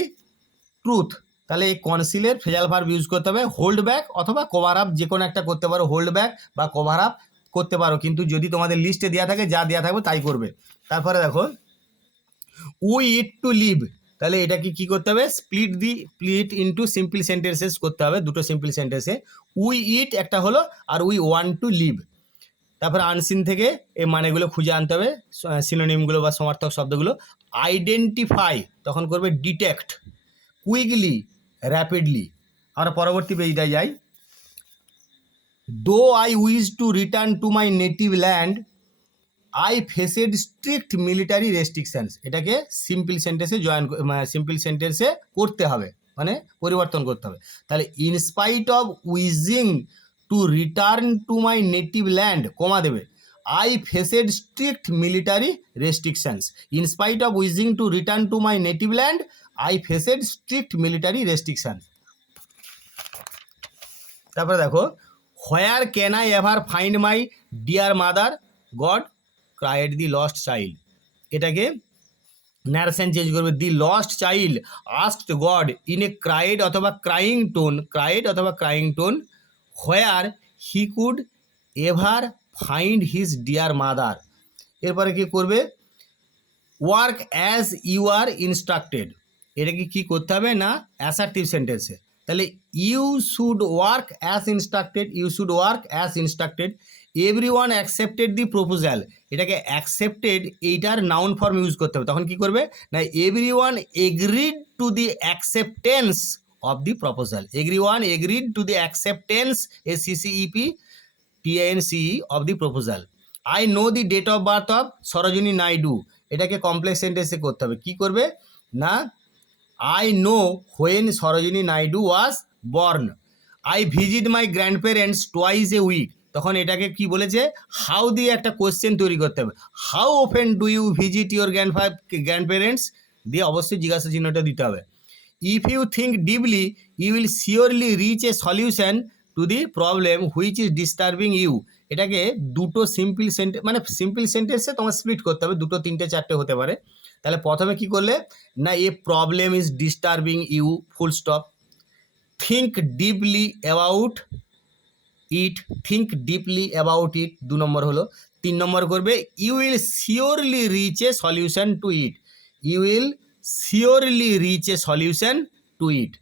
truth, তাহলে এই কনসিলের ফ্রেজাল ভার্ব ইউজ করতে হবে হোল্ড ব্যাক অথবা কভার আপ, যে কোনো একটা করতে পারো, হোল্ড ব্যাক বা কভার আপ করতে পারো, কিন্তু যদি তোমাদের লিস্টে দেওয়া থাকে যা দেওয়া থাকবে তাই করবে। তারপরে দেখো উই ইট টু লিভ, তাহলে এটাকে কী করতে হবে, স্প্লিট ইন্টু সিম্পল সেন্টেন্সেস করতে হবে, দুটো সিম্পল সেন্টেন্সে। উই ইট একটা হলো, আর উই ওয়ান্ট টু লিভ। তারপরে আনসিন থেকে এই মানেগুলো খুঁজে আনতে হবে, সিনোনিমগুলো বা সমার্থক শব্দগুলো। আইডেন্টিফাই তখন করবে ডিটেক্ট, কুইকলি র্যাপিডলি। আমরা পরবর্তী পেজটায় যাই। Though I wish to return to my native land I faced strict military restrictions, এটাকে সিম্পল সেন্টেন্সে সিম্পল সেন্টেন্সে করতে হবে, মানে পরিবর্তন করতে হবে। তাহলে in spite of wishing to return to my native land, comma দেবে, I faced strict military restrictions, in spite of wishing to return to my native land I faced strict military restrictions. তারপরে দেখো, where can I ever find my dear mother, god cried the lost child, এটাকে ন্যারেশন চেঞ্জ করবে, the lost child asked God in a cried অথবা crying tone where he could ever find his dear mother. এরপরে কি করবে, work as you are instructed, এটাকে কি করতে হবে না অ্যাসার্টিভ সেন্টেন্সে। তাহলে you should work as instructed, everyone accepted the proposal, এটাকে অ্যাকসেপ্টেড এইটার নাউন ফর্ম ইউজ করতে হবে, তখন কি করবে না everyone agreed to the acceptance of the proposal, ACCEPTANCE of the proposal. I know the date of birth of Sarojini Naidu, এটাকে কমপ্লেক্স সেন্টেন্সে করতে হবে, কি করবে না I know when Sarojini Naidu was born. I visit my grandparents twice a week, তখন এটাকে কি বলেছে হাউ দিয়ে একটা কোয়েশ্চেন তৈরি করতে হবে, how often do you visit your grandparents দিয়ে অবশ্যই জিজ্ঞাসা চিহ্নটা দিতে হবে। If you think deeply you will surely reach a solution to the problem which is disturbing you, এটাকে দুটো সিম্পল সেন্টেন্সে তোমার স্প্লিট করতে হবে, দুটো তিনটে চারটে হতে পারে। তাহলে প্রথমে কি করলে না a problem is disturbing you full stop, think deeply about it, 2 number হলো। 3 নম্বর করবে you will surely reach a solution to it,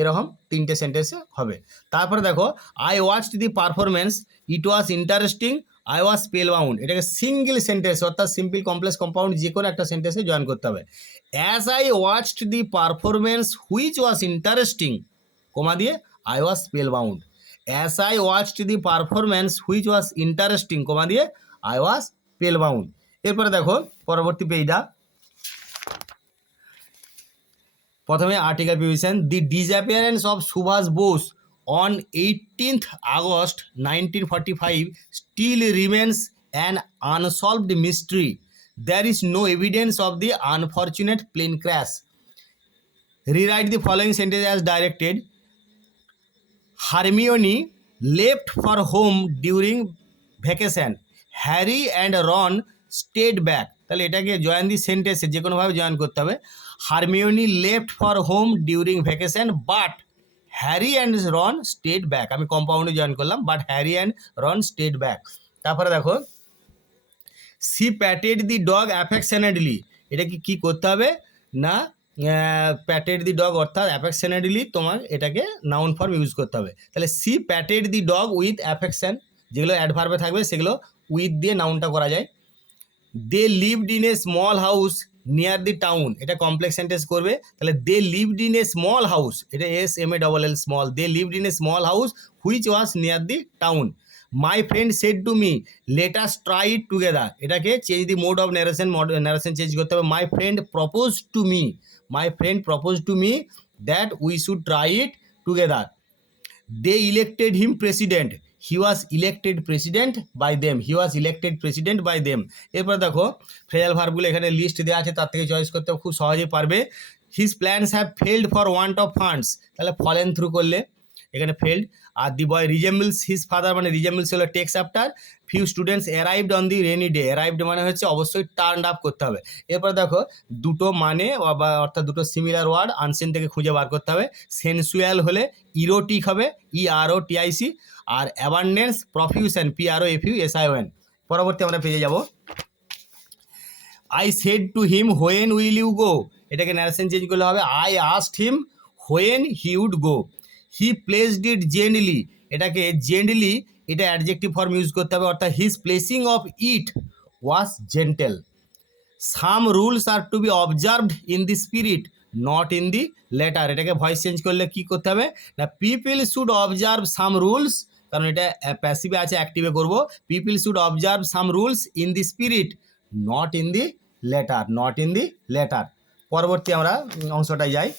এরকম 3টে সেন্টেন্সে হবে। তারপরে দেখো I watched the performance, it was interesting, I was spellbound, এটাকে সিঙ্গেল সেন্টেন্স অর্থাৎ সিম্পল কমপ্লেক্স কম্পাউন্ড যে কোনো একটা সেন্টেন্সে জয়েন করতে হবে। As I watched the performance which was interesting, comma দিয়ে I was spellbound, as I watched the performance which was interesting, comma দিয়ে আই ওয়াজ স্পেলবাউন্ড। এরপরে দেখো পরবর্তী পেজটা, প্রথমে article preposition, the disappearance of Subhas Bose on 18th August 1945 still remains an unsolved mystery. There is no evidence of the unfortunate plane crash. Rewrite the following sentence as directed. Hermione left for home during vacation. Harry and Ron stayed back. তাহলে এটাকে জয়েন দি সেন্টেন্সে যে কোনোভাবে জয়েন করতে হবে। Hermione left for home during vacation but Harry and Ron stayed back, আমি কম্পাউন্ডে জয়েন করলাম, but Harry and Ron stayed back. তারপরে দেখো সি প্যাটেড দি ডগ অ্যাফেকশনেটলি, এটাকে কি করতে হবে না প্যাটেড দি ডগ অর্থাৎ অ্যাফেকশনেটলি তোমার এটাকে নাউন ফর্ম ইউজ করতে হবে। তাহলে she patted the dog with affection, যেগুলো অ্যাডভার্বে থাকবে সেগুলো উইথ দিয়ে নাউনটা করা যায়। They lived in a small house near the town, এটা কমপ্লেক্স সেন্টেন্স করবে। তাহলে they lived in a small house, এটা SMALL small, they lived in a small house which was near the town. My friend said to me let us try it together, এটাকে change the mode of narration change করতে হবে। My friend propose to me that we should try it together. They elected him president, he was elected president by them. এরপর দেখো ফ্রেজাল ভার্বগুলো এখানে লিস্ট দেওয়া আছে, তার থেকে চয়েস করতে খুব সহজেই পারবে। His plans have failed for want of funds, তাহলে ফলেন থ্রু করলে এখানে ফেল্ড। আর the boy resembles his father, মানে রিজেম্বলস হলো takes after. Few students arrived on the rainy day, arrived মানে হচ্ছে অবশ্যই টার্ন আপ করতে হবে। এরপর দেখো দুটো মানে অর্থাৎ দুটো সিমিলার ওয়ার্ড আনসেন থেকে খুঁজে বার করতে হবে। সেন্সুয়াল হলে ইরোটিক হবে EROTIC, আর অ্যাবান্ডেন্স প্রফিউশন PROFUSION। পরবর্তী আমরা পেয়ে যাব I said to him when will you go, এটাকে ন্যারেশন চেঞ্জ করলে হবে I asked him when he would go. He placed it gently, এটাকে জেন্টলি এটা অ্যাডজেক্টিভ ফর্ম ইউজ করতে হবে, অর্থাৎ his placing of it was gentle. Some rules are to be observed in the spirit not in the letter, এটাকে ভয়েস চেঞ্জ করলে কি করতে হবে না people should observe some rules কারণ এটা প্যাসিভে আছে, অ্যাক্টিভে করব। People should observe some rules in the spirit not in the letter, not in the letter. পরবর্তী আমরা অংশটায় যাই।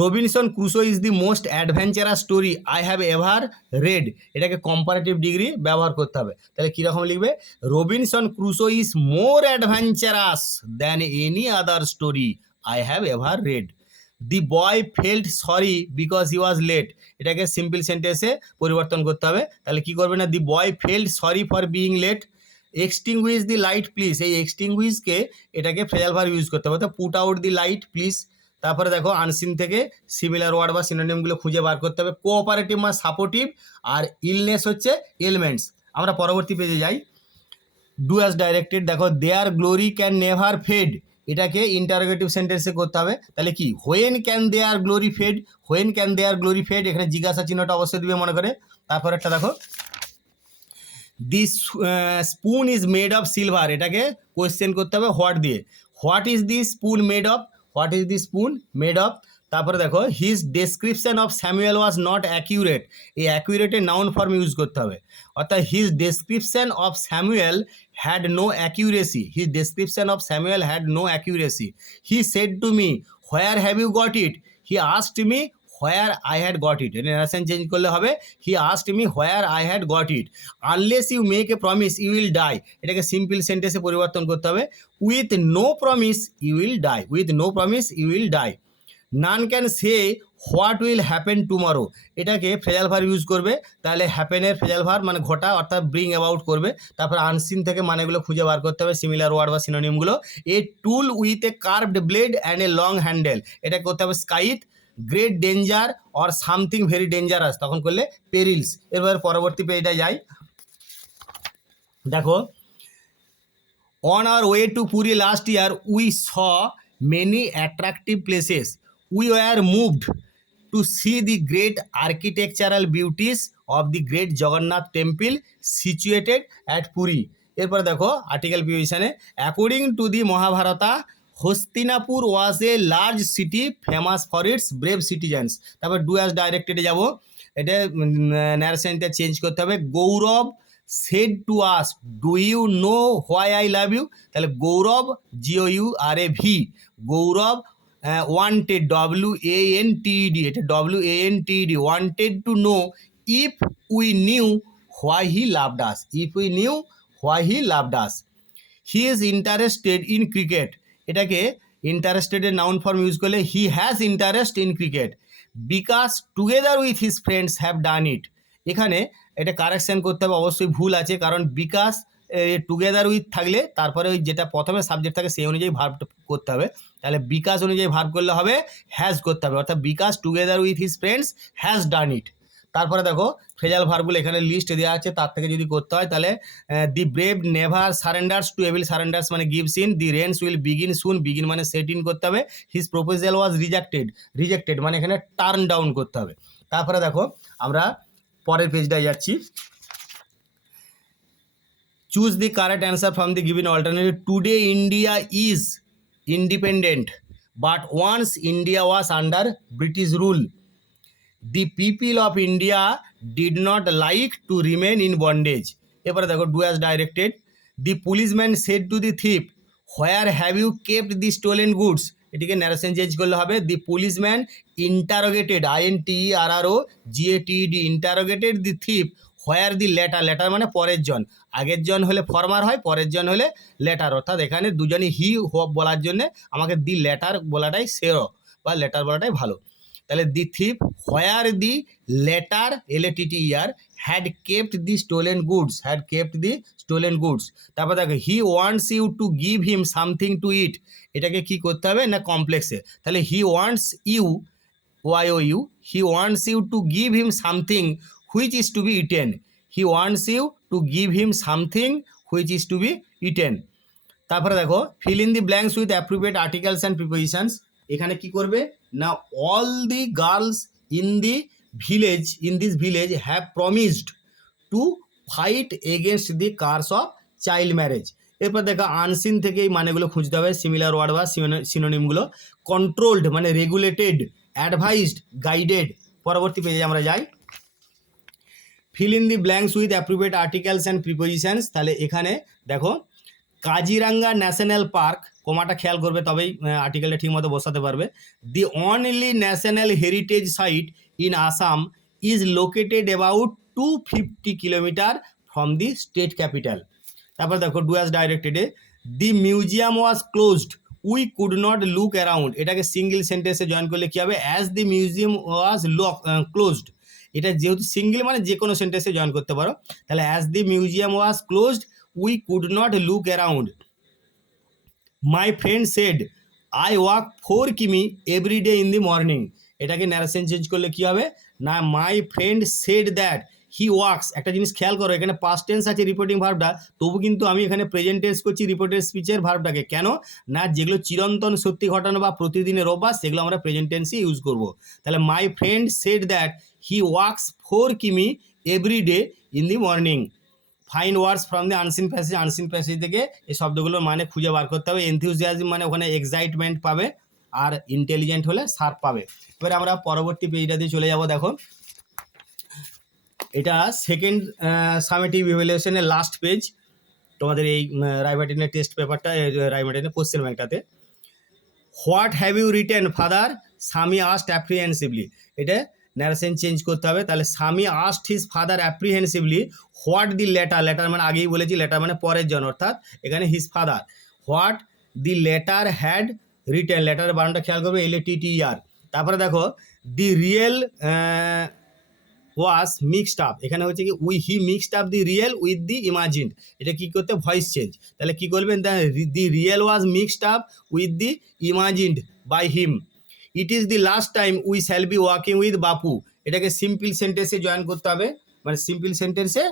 Robinson Crusoe is the most adventurous story I have ever red. এটাকে কম্পারেটিভ ডিগ্রি ব্যবহার করতে হবে। তাহলে কীরকম লিখবে? Robinson Crusoe is more adventurous than any other story I have ever red. The boy felt sorry because he was late. এটাকে সিম্পল সেন্টেন্সে পরিবর্তন করতে হবে। তাহলে কী করবে না? The boy felt sorry for being late. Extinguish the light please, এই এক্সটিংগুইশকে এটাকে ফ্রেজাল ভার্ব ইউজ করতে হবে। তো put out the light please. তারপরে দেখো আনসিন থেকে সিমিলার ওয়ার্ড বা সিনোনিমগুলো খুঁজে বার করতে হবে। কোঅপারেটিভ মানে সাপোর্টিভ, আর ইলনেস হচ্ছে এলিমেন্টস। আমরা পরবর্তী পেজে যাই। Do as directed. দেখো their glory can never fade, এটাকে ইন্টারোগেটিভ সেন্টেন্সে করতে হবে। তাহলে কি? When can their glory fade, when can their glory fade, এখানে জিজ্ঞাসা চিহ্নটা অবশ্যই দিবে মনে করে। তারপর একটা দেখো this spoon is made of silver, এটাকে কোয়েশ্চেন করতে হবে হোয়াট দিয়ে। What is the spoon made of, what is the spoon made of. তারপরে দেখো his description of Samuel was not accurate, এই অ্যাকিউরেটের নাউন ফর্ম ইউজ করতে হবে। অর্থাৎ his description of Samuel had no accuracy, his description of Samuel had no accuracy. He said to me where have you got it, he asked me where I had got it. এটা নারেশন চেঞ্জ করলে হবে he asked me where I had got it. Unless you make a promise you will die, এটাকে সিম্পল সেন্টেন্সে পরিবর্তন করতে হবে। With no promise you will die, with no promise you will die. None can say what will happen tomorrow, এটাকে ফ্রেজাল ভার্ব ইউজ করবে। তাহলে হ্যাপেনের ফ্রেজাল ভার্ব মানে ঘটা, অর্থাৎ ব্রিং অ্যাবাউট করবে। তারপর আনসিন থেকে মানেগুলো খুঁজে বার করতে হবে, সিমিলার ওয়ার্ড বা সিনোনিমগুলো। A tool with a curved blade and a long handle, এটা করতে হবে scythe. Great danger or something very dangerous, তখন করলে পেরিলস। এবার পরবর্তী পেজটা যাই। দেখো on our way to Puri last year we saw many attractive places, we were moved to see the great architectural beauties of the great Jagannath temple situated at Puri. এরপর দেখো আর্টিকেল প্রিপোজিশনে according to the Mahabharata Hastinapur was a large city famous for its brave citizens. তারপর ডু অ্যাজ ডাইরেক্টেডে যাবো। এটা ন্যারেশনটা চেঞ্জ করতে হবে। গৌরব said to us do you know why I love you, তাহলে গৌরব GOURAV, গৌরব ওয়ান্টেড WANTED, এটা WANTED, wanted to know if we new why he loved us, if we new why he loved us. He is interested in cricket, এটাকে ইন্টারেস্টেডের নাউন ফর্ম ইউজ করলে he has interest in cricket. Bikash together with his friends have done it, এখানে এটা কারেকশান করতে হবে, অবশ্যই ভুল আছে, কারণ বিকাশ টুগেদার উইথ থাকলে তারপরে ওই যেটা প্রথমে সাবজেক্ট থাকে সেই অনুযায়ী ভার্ব করতে হবে। তাহলে বিকাশ অনুযায়ী ভার্ব করলে হবে হ্যাজ করতে হবে, অর্থাৎ Bikash together with his friends has done it. তারপরে দেখো ফ্রেজাল ভার্বগুলো এখানে লিস্ট দেওয়া আছে, তার থেকে যদি করতে হয় তাহলে the brave never surrenders to evil, surrenders মানে gives in. The rains will begin soon, begin মানে সেট ইন করতে হবে। His proposal was rejected, rejected মানে এখানে টার্ন ডাউন করতে হবে। তারপরে দেখো আমরা পরের পেজটায় যাচ্ছি। Choose the correct answer from the given alternative. Today India is independent but once India was under British rule. The people of India did not like to remain in bondage. এবারে দেখো do as directed. The policeman said to the thief where have you kept the stolen goods, এটিকে ন্যারেশন চেঞ্জ করলে হবে the policeman interrogated INTERROGATED interrogated the thief where the latter, latter মানে পরের জন, আগের জন হলে ফর্মার হয়, পরের জন হলে লেটার, অর্থাৎ এখানে দুজনই হি বলার জন্য আমাকে দি লেটার বলাটাই সেরো বা লেটার বলাটাই ভালো। তাহলে the thief where the latter LATTER had kept the stolen goods, had kept the stolen goods. তারপর দেখো he wants you to give him something to eat, এটাকে কি করতে হবে না কমপ্লেক্সে। তাহলে he wants you YOU, he wants you to give him something which is to be eaten, he wants you to give him something which is to be eaten. তারপরে দেখো fill in the blanks with appropriate articles and prepositions. এখানে কি করবে না all the girls in the village, in this village have promised to fight against the curse of child marriage. এরপর দেখো আনসিন থেকে এই মানেগুলো খুঁজতে হবে, সিমিলার ওয়ার্ড বা সিনোনিমগুলো। কন্ট্রোলড মানে রেগুলেটেড, অ্যাডভাইসড গাইডেড। পরবর্তী পেজে আমরা যাই। Feel in the blanks with appropriate articles and prepositions. তাহলে এখানে দেখো কাজিরাঙ্গা ন্যাশনাল পার্ক, কোমাটা খেয়াল করবে তবেই আর্টিকেলটা ঠিকমতো বসাতে পারবে। The only national heritage site in Assam is located about 250 kilometre from the state capital. তারপর দেখো ডু অ্যাজ ডাইরেক্টেডে the museum was closed we could not look around, এটাকে সিঙ্গেল সেন্টেন্সে জয়েন করলে কী হবে, as the museum was closed. এটা যেহেতু সিঙ্গেল মানে যে কোনো সেন্টেন্সে জয়েন করতে পারো। তাহলে as the museum was closed we could not look around. My friend said I walk 4 কিমি every day in the morning, এটাকে ন্যারেশন চেঞ্জ করলে কী হবে না, মাই friend shed that he wax. একটা জিনিস খেয়াল করো, এখানে পাস্ট টেন্স আছে রিপোর্টিং ভার্বটা, তবু কিন্তু আমি এখানে প্রেজেন্ট টেন্স করছি রিপোর্টেড স্পিচের ভার্বটাকে। কেন না, যেগুলো চিরন্তন সত্যি ঘটনা বা প্রতিদিনের অভ্যাস সেগুলো আমরা প্রেজেন্ট টেন্সই ইউজ করব। তাহলে মাই friend shed that he wax 4 কিমি every day in the morning. Find words from the unseen passage, unseen passage থেকে এই শব্দগুলোর মানে খুঁজে বার করতে হবে। এনথিউজিয়াজম মানে ওখানে এক্সাইটমেন্ট পাবে, আর ইন্টেলিজেন্ট হলে শার্প পাবে। এবারে আমরা পরবর্তী পেজটাতে চলে যাব। দেখো এটা সেকেন্ড সামেটিভ ইভ্যালুয়েশনের লাস্ট পেজ তোমাদের এই রাইমার্টিনের টেস্ট পেপারটা, রাইমার্টিনের কোশ্চেন ব্যাংকটাতে। What have you written father, Swami asked apprehensively, এটা ন্যারেশন চেঞ্জ করতে হবে। তাহলে Swami asked his father apprehensively what the latter, latter মানে আগেই বলেছি লেটার মানে পরের জন, অর্থাৎ এখানে his father. What the latter had written, লেটারের বানানটা খেয়াল করবে, LATTER। তারপরে দেখো the real was mixed up, এখানে হচ্ছে কি he mixed up the real with the imagined, এটা কী করতে ভয়েস চেঞ্জ। তাহলে কী করবেন, the real was mixed up with the imagined by him. It is the last time we shall be walking with Bapu, এটাকে সিম্পল সেন্টেন্সে জয়েন করতে হবে, মানে সিম্পল সেন্টেন্সে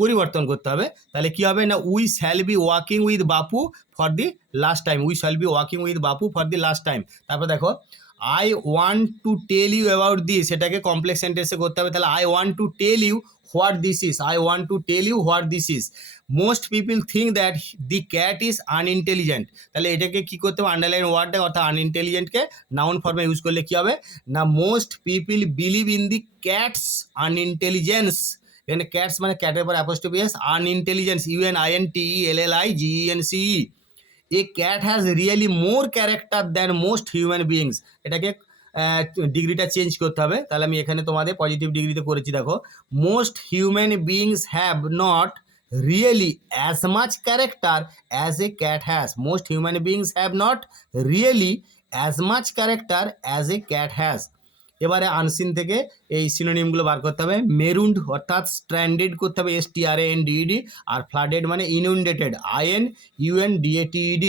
পরিবর্তন করতে হবে। তাহলে কী হবে না, we shall be walking with Bapu for the last time, we shall be walking with Bapu for the last time. তারপর দেখো I want to tell you about this, এটাকে কমপ্লেক্স সেন্টেন্সে করতে হবে। তাহলে I want to tell you what this is, I want to tell you what this is. Most people think that the cat is unintelligent, তাহলে এটাকে কী করতে হবে, আন্ডারলাইন ওয়ার্ডটা অর্থাৎ আনইন্টেলিজেন্টকে নাউন ফর্মে ইউজ করলে কী হবে না, most people believe in the cat's unintelligence, এখানে ক্যাটস মানে ক্যাটের পর apostrophe S, unintelligence UNINTELLIGENCE। A cat has really more character than most human beings, এটাকে ডিগ্রিটা চেঞ্জ করতে হবে। তাহলে আমি এখানে তোমাদের পজিটিভ ডিগ্রিতে করেছি। দেখো most human beings have not really as much character as a cat has, most human beings have not really as much character as a cat has. এবারে আনসিন থেকে এই সিনোনিমগুলো বার করতে হবে। মেরুন্ড অর্থাৎ স্ট্র্যান্ডেড করতে হবে STRANDED, আর ফ্লাডেড মানে ইনুন্ডেটেড INUNDATED।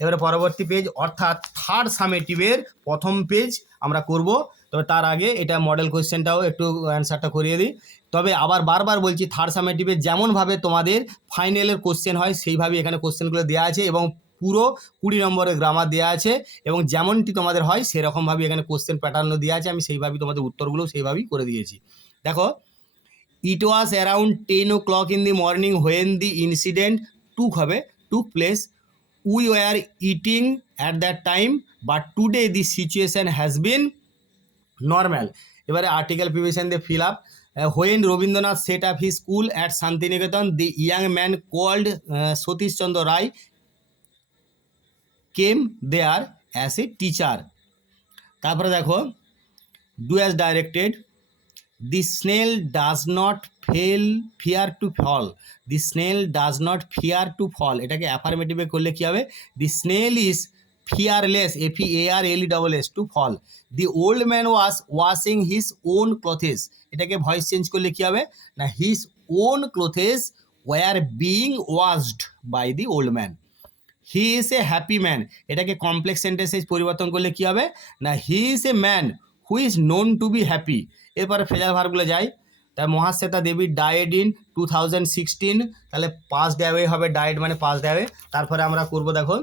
এবারে পরবর্তী পেজ অর্থাৎ থার্ড সামেটিভের প্রথম পেজ আমরা করব। তবে তার আগে এটা মডেল কোয়েশ্চেনটাও একটু অ্যান্সারটা করিয়ে দিই। তবে আবার বারবার বলছি, থার্ড সামেটিভে যেমনভাবে তোমাদের ফাইনালের কোশ্চেন হয় সেইভাবেই এখানে কোশ্চেনগুলো দেওয়া আছে, এবং পুরো 20 নম্বরের গ্রামার দেওয়া আছে, এবং যেমনটি তোমাদের হয় সেরকমভাবেই এখানে কোশ্চেন প্যাটার্নও দেওয়া আছে। আমি সেইভাবেই তোমাদের উত্তরগুলো সেইভাবেই করে দিয়েছি। দেখো it was around 10 o'clock in the morning when the incident took place, we were eating at that time but today the situation has been normal. এবারে আর্টিকেল প্রিভিশন দিয়ে fill up. When Rabindranath set up he school at Shantiniketan the young man called Satish Chandra Ray came there as a teacher. তারপরে দেখো do as directed. The snail does not fear to fall, the snail does not fear to fall, এটাকে অ্যাফার্মেটিভে করলে কী হবে, the snail is fearless FEARLESS to fall. The old man was washing his own clothes, এটাকে ভয়েস চেঞ্জ করলে কী হবে না, his own clothes were being washed by the old man. He is a happy man, এটাকে কমপ্লেক্স সেন্টেন্সে পরিবর্তন করলে কী হবে না, he is a man who is known to be happy. এরপরে ফ্রেজাল ভার্বগুলো যাই। তাই মহাশ্বেতা দেবী ডায়েড ইন 2016, তাহলে পাস্ট অ্যাওয়ে হবে, ডায়েড মানে পাস্ট অ্যাওয়ে। তারপরে আমরা করবো দেখো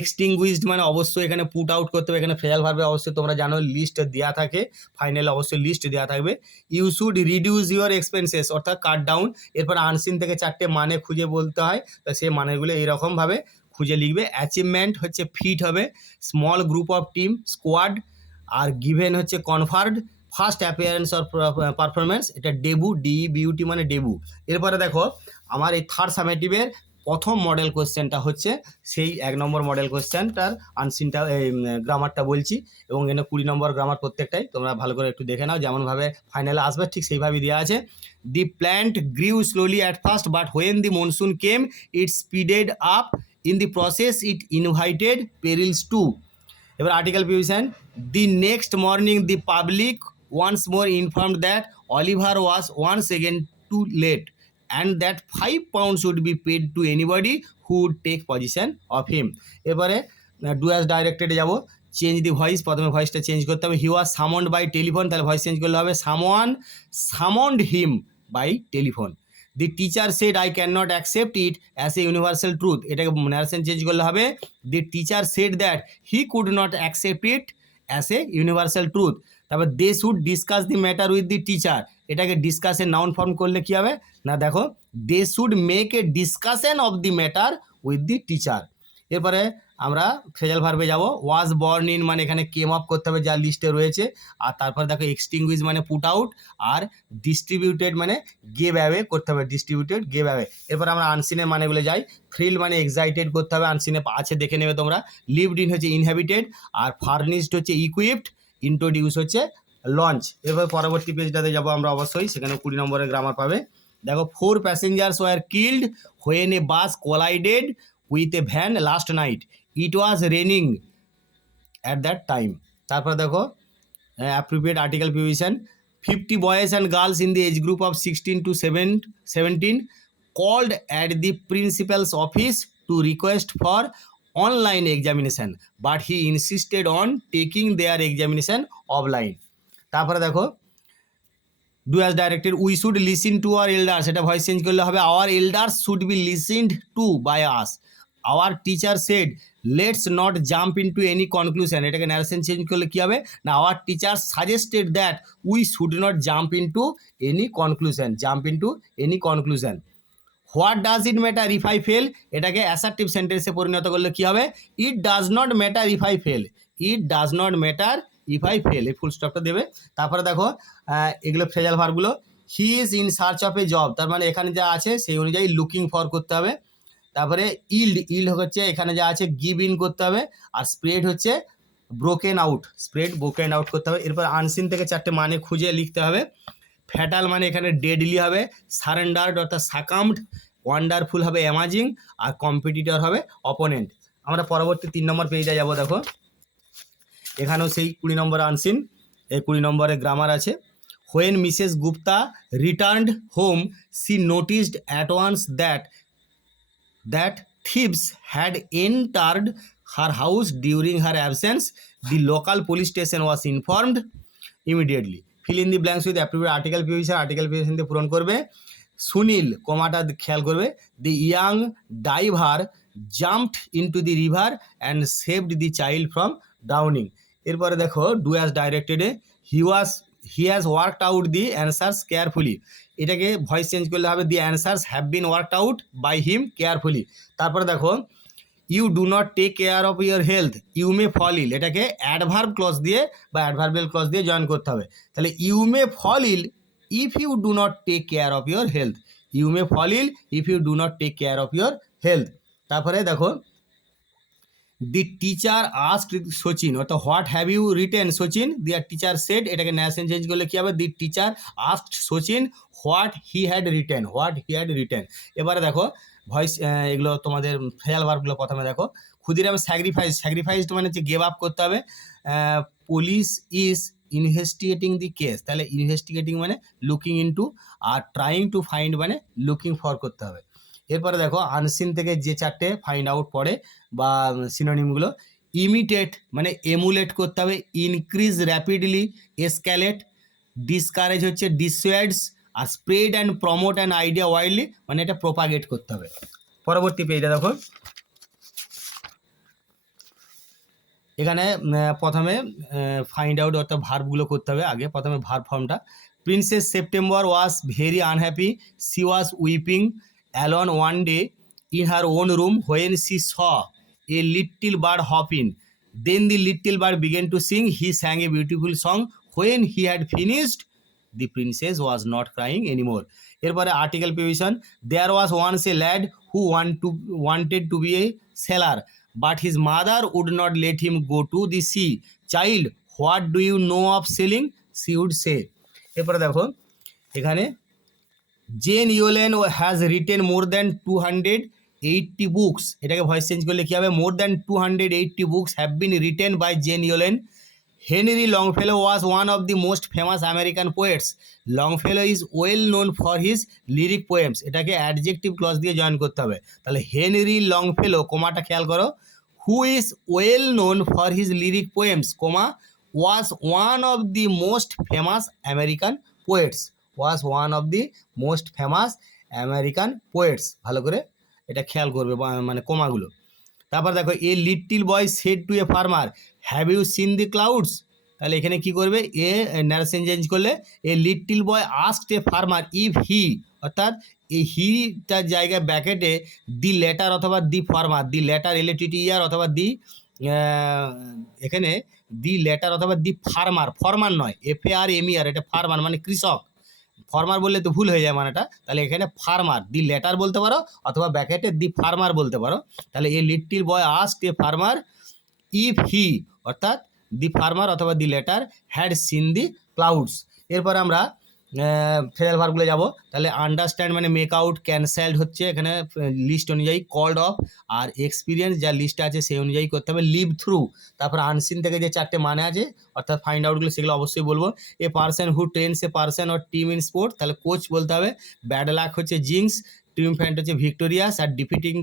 এক্সটিংগুইশড মানে অবশ্যই এখানে পুট আউট করতে হবে, এখানে ফ্রেজাল ভার্বে অবশ্যই তোমরা জানো লিস্ট দেওয়া থাকে, ফাইনালে অবশ্যই লিস্ট দেওয়া থাকবে। You should reduce your expenses অর্থাৎ কাট ডাউন। এরপর আনসিন থেকে 4টে মানে খুঁজে বলতে হয়, তা সেই মানেগুলো এইরকমভাবে খুঁজে লিখবে। অ্যাচিভমেন্ট হচ্ছে ফিট হবে, small group of team squad, are given হচ্ছে conferred, first appearance or performance, এটা ডেবু, DEBUT মানে ডেবু। এরপরে দেখো আমার এই থার্ড সামেটিভের প্রথম মডেল কোশ্চেনটা হচ্ছে সেই 1 নম্বর মডেল কোশ্চেনটার আনসিনটা গ্রামারটা বলছি, এবং এখানে 20 নম্বর গ্রামার প্রত্যেকটাই তোমরা ভালো করে একটু দেখে নাও, যেমনভাবে ফাইনালে আসবে ঠিক সেইভাবেই দেওয়া আছে। The plant grew slowly at first but when the monsoon came it speeded up, in the process it invited perils too. এবার article preposition, the next morning the public once more informed that Oliver was once again too late and that 5 pounds should be paid to anybody who would take possession of him. এবারে ডু অ্যাজ ডাইরেক্টেডে যাব, চেঞ্জ দি ভয়েস, প্রথমে ভয়েসটা চেঞ্জ করতে হবে। He was summoned by telephone, তাহলে ভয়েস চেঞ্জ করলে হবে someone summoned him by telephone. The teacher said I can not accept it as a universal truth, এটাকে ন্যারেশন চেঞ্জ করলে হবে the teacher said that he could not accept it as a universal truth. তারপর they should discuss the matter with the teacher, এটাকে ডিসকাসের নাউন ফর্ম করলে কী হবে না, দেখো they should make a discussion of the matter with the teacher. এরপরে আমরা ফ্রেজাল ভার্বে যাব, ওয়াজ বর্ন ইন মানে এখানে কেম আপ করতে হবে যা লিস্টে রয়েছে, আর তারপর দেখো এক্সটিংগুইশ মানে পুট আউট, আর ডিস্ট্রিবিউটেড মানে গেভ অ্যাওয়ে করতে হবে, ডিস্ট্রিবিউটেড গেভ অ্যাওয়ে। এরপর আমরা আনসিনের মানেগুলো যাই, থ্রিল মানে এক্সাইটেড করতে হবে, আনসিনে আছে দেখে নেবে তোমরা। লিভড ইন হচ্ছে ইনহ্যাবিটেড, আর ফার্নিশড হচ্ছে ইকুইপড, ইন্ট্রোডিউস হচ্ছে লঞ্চ। এরপর পরবর্তী পেজটাতে যাব আমরা অবশ্যই, সেখানে 20 নম্বরের গ্রামার পাবে। দেখো 4 passengers were killed when a bus collided with a van last night, it was raining at that time. তারপর দেখো appropriate article preposition, 50 boys and girls in the age group of 16 to 17 called at the principal's office to request for online examination, but he insisted on taking their examination offline. তারপরে দেখো do as directed, we should listen to our elders, এটা ভয়েস চেঞ্জ করলে হবে our elders should be listened to by us. Our teacher said let's not jump into any conclusion, এটাকে ন্যারেশন চেঞ্জ করলে কী হবে না, our teacher suggested that we should not jump into any conclusion, jump into any conclusion. What does it matter if I fail, এটাকে অ্যাসার্টিভ সেন্টেন্সে পরিণত করলে কী হবে, it does not matter if I fail, it does not matter if I fail, এই ফুল স্টপটা দেবে। তারপরে দেখো এগুলো ফ্রেজাল ভার্বগুলো, he is in search of a job, তার মানে এখানে যা আছে সেই অনুযায়ী লুকিং ফর করতে হবে। তারপরে ইল্ড হচ্ছে এখানে যা আছে গিভ ইন করতে হবে, আর স্প্রেড হচ্ছে broken out, spread broken out করতে হবে। এরপর আনসিন থেকে 4টে মানে খুঁজে লিখতে হবে। ফ্যাটাল মানে এখানে ডেডলি হবে, সারেন্ডার্ড অর্থাৎ সাকামড, ওয়ান্ডারফুল হবে অ্যামাজিং, আর কম্পিটিটর হবে অপোনেন্ট। আমরা পরবর্তী 3 নম্বর পেজে যাব। দেখো এখানেও সেই 20 নম্বর আনসিন, এই 20 নম্বরে গ্রামার আছে। When Mrs Gupta returned home she noticed at once that thieves had entered her house during her absence. The local police station was informed immediately. Fill in the blanks with appropriate article preposition, article preposition দিয়ে পূরণ করবে। সুনীল কমাটা খেয়াল করবে, the young diver jumped into the river and saved the child from drowning. এরপরে দেখো ডু অ্যাজ ডাইরেক্টেডে, he has worked out the answers carefully, এটাকে ভয়েস চেঞ্জ করলে হবে the answers have been worked out by him carefully. তারপরে দেখো you do not take care of your health, you may fall ill, এটাকে অ্যাডভার্ব ক্লজ দিয়ে বা অ্যাডভার্বিয়াল ক্লজ দিয়ে জয়েন করতে হবে। তাহলে you may fall ill if you do not take care of your health, you may fall ill if you do not take care of your health. তারপরে দেখো দি টিচার আস্কড সচিন, অর্থাৎ what have you written Sachin, dear teacher said, এটাকে ন্যাশন চেঞ্জ করলে কী হবে, the teacher asked Sachin what he had written, what he had written. এবারে দেখো ভয়েস এগুলো তোমাদের ফ্রেজাল ভার্বগুলো প্রথমে দেখো। ক্ষুদিরাম স্যাক্রিফাইসড মানে হচ্ছে গেভ আপ করতে হবে। Police is investigating the case, তাহলে ইনভেস্টিগেটিং মানে looking into, are trying to find মানে লুকিং ফর করতে হবে। এরপরে দেখো আনসিন থেকে যে 4টে ফাইন্ড আউট পড়ে বা সিনোনিমগুলো, ইমিটেট মানে এমুলেট করতে হবে, ইনক্রিজ র্যাপিডলি, এসক্যালেট, ডিসকারেজ হচ্ছে ডিসুয়েডস, আর spread and promote and idea widely মানে এটা প্রোপাগেট করতে হবে। পরবর্তী পেজটা দেখো, এখানে প্রথমে ফাইন্ড আউট অর্থাৎ ভার্বগুলো করতে হবে। আগে প্রথমে ভার্ব ফর্মটা, princess September was very unhappy, she was weeping alone one day in her own room when she saw a little bird hop in. Then the little bird began to sing. He sang a beautiful song when he had finished, the princess was not crying anymore. এরপরে article provision, there was once a lad who wanted to be a sailor, but his mother would not let him go to the sea. Child, what do you know of sailing? She would say. এরপরে দেখো এখানে Jane Yolen has written more than 280 books, এটাকে ভয়েস চেঞ্জ করলে কী হবে, more than 280 books have been written by Jane Yolen. Henry Longfellow was one of the most famous American poets. Longfellow is well known for his lyric poems, এটাকে অ্যাডজেক্টিভ ক্লজ দিয়ে জয়েন করতে হবে। তাহলে হেনরি লংফেলো, কোমাটা খেয়াল করো, who is well known for his lyric poems, comma, was one of the most famous American poets, was one of the most famous American poets. ভালো করে এটা খেয়াল করবে মানে কোমাগুলো। তারপর দেখো a little boy said to a farmer, have you seen the clouds, তাহলে এখানে কি করবে, এ ন্যারেশন চেঞ্জ করলে a little boy asked a farmer if he, অর্থাৎ এই হিটার জায়গায় ব্যাকেটে দি লেটার অথবা the farmer, the latter LATTER অথবা দি, এখানে দি লেটার অথবা দি ফার্মার, ফরমার নয়, FARMER, এটা ফার্মার মানে কৃষক, ফার্মার বললে তো ভুল হয়ে যায় মানেটা, তাহলে এখানে ফার্মার, দি লেটার বলতে পারো অথবা ব্যাকেটে দি ফার্মার বলতে পারো। তাহলে এ little boy asked a farmer if he, অর্থাৎ দি ফার্মার অথবা দি latter had seen the clouds. এরপর আমরা ফেরাল ভার্বগুলো যাব। তাহলে আন্ডারস্ট্যান্ড মানে মেক আউট, ক্যান্সেলড হচ্ছে এখানে লিস্ট অনুযায়ী, কল্ড অফ, আর এক্সপিরিয়েন্স যা লিস্টে আছে সেই অনুযায়ী করতে হবে, লিভ থ্রু। তারপর আনসিন থেকে যে চারটে মানে আছে অর্থাৎ ফাইন্ড আউটগুলো সেগুলো অবশ্যই বলবো। A person who trains a person or team in sport, তাহলে কোচ বলতে হবে। ব্যাড লাক হচ্ছে জিংস, ট্রিউমফ্যান্ট হচ্ছে ভিক্টোরিয়াস, আর ডিফিটিং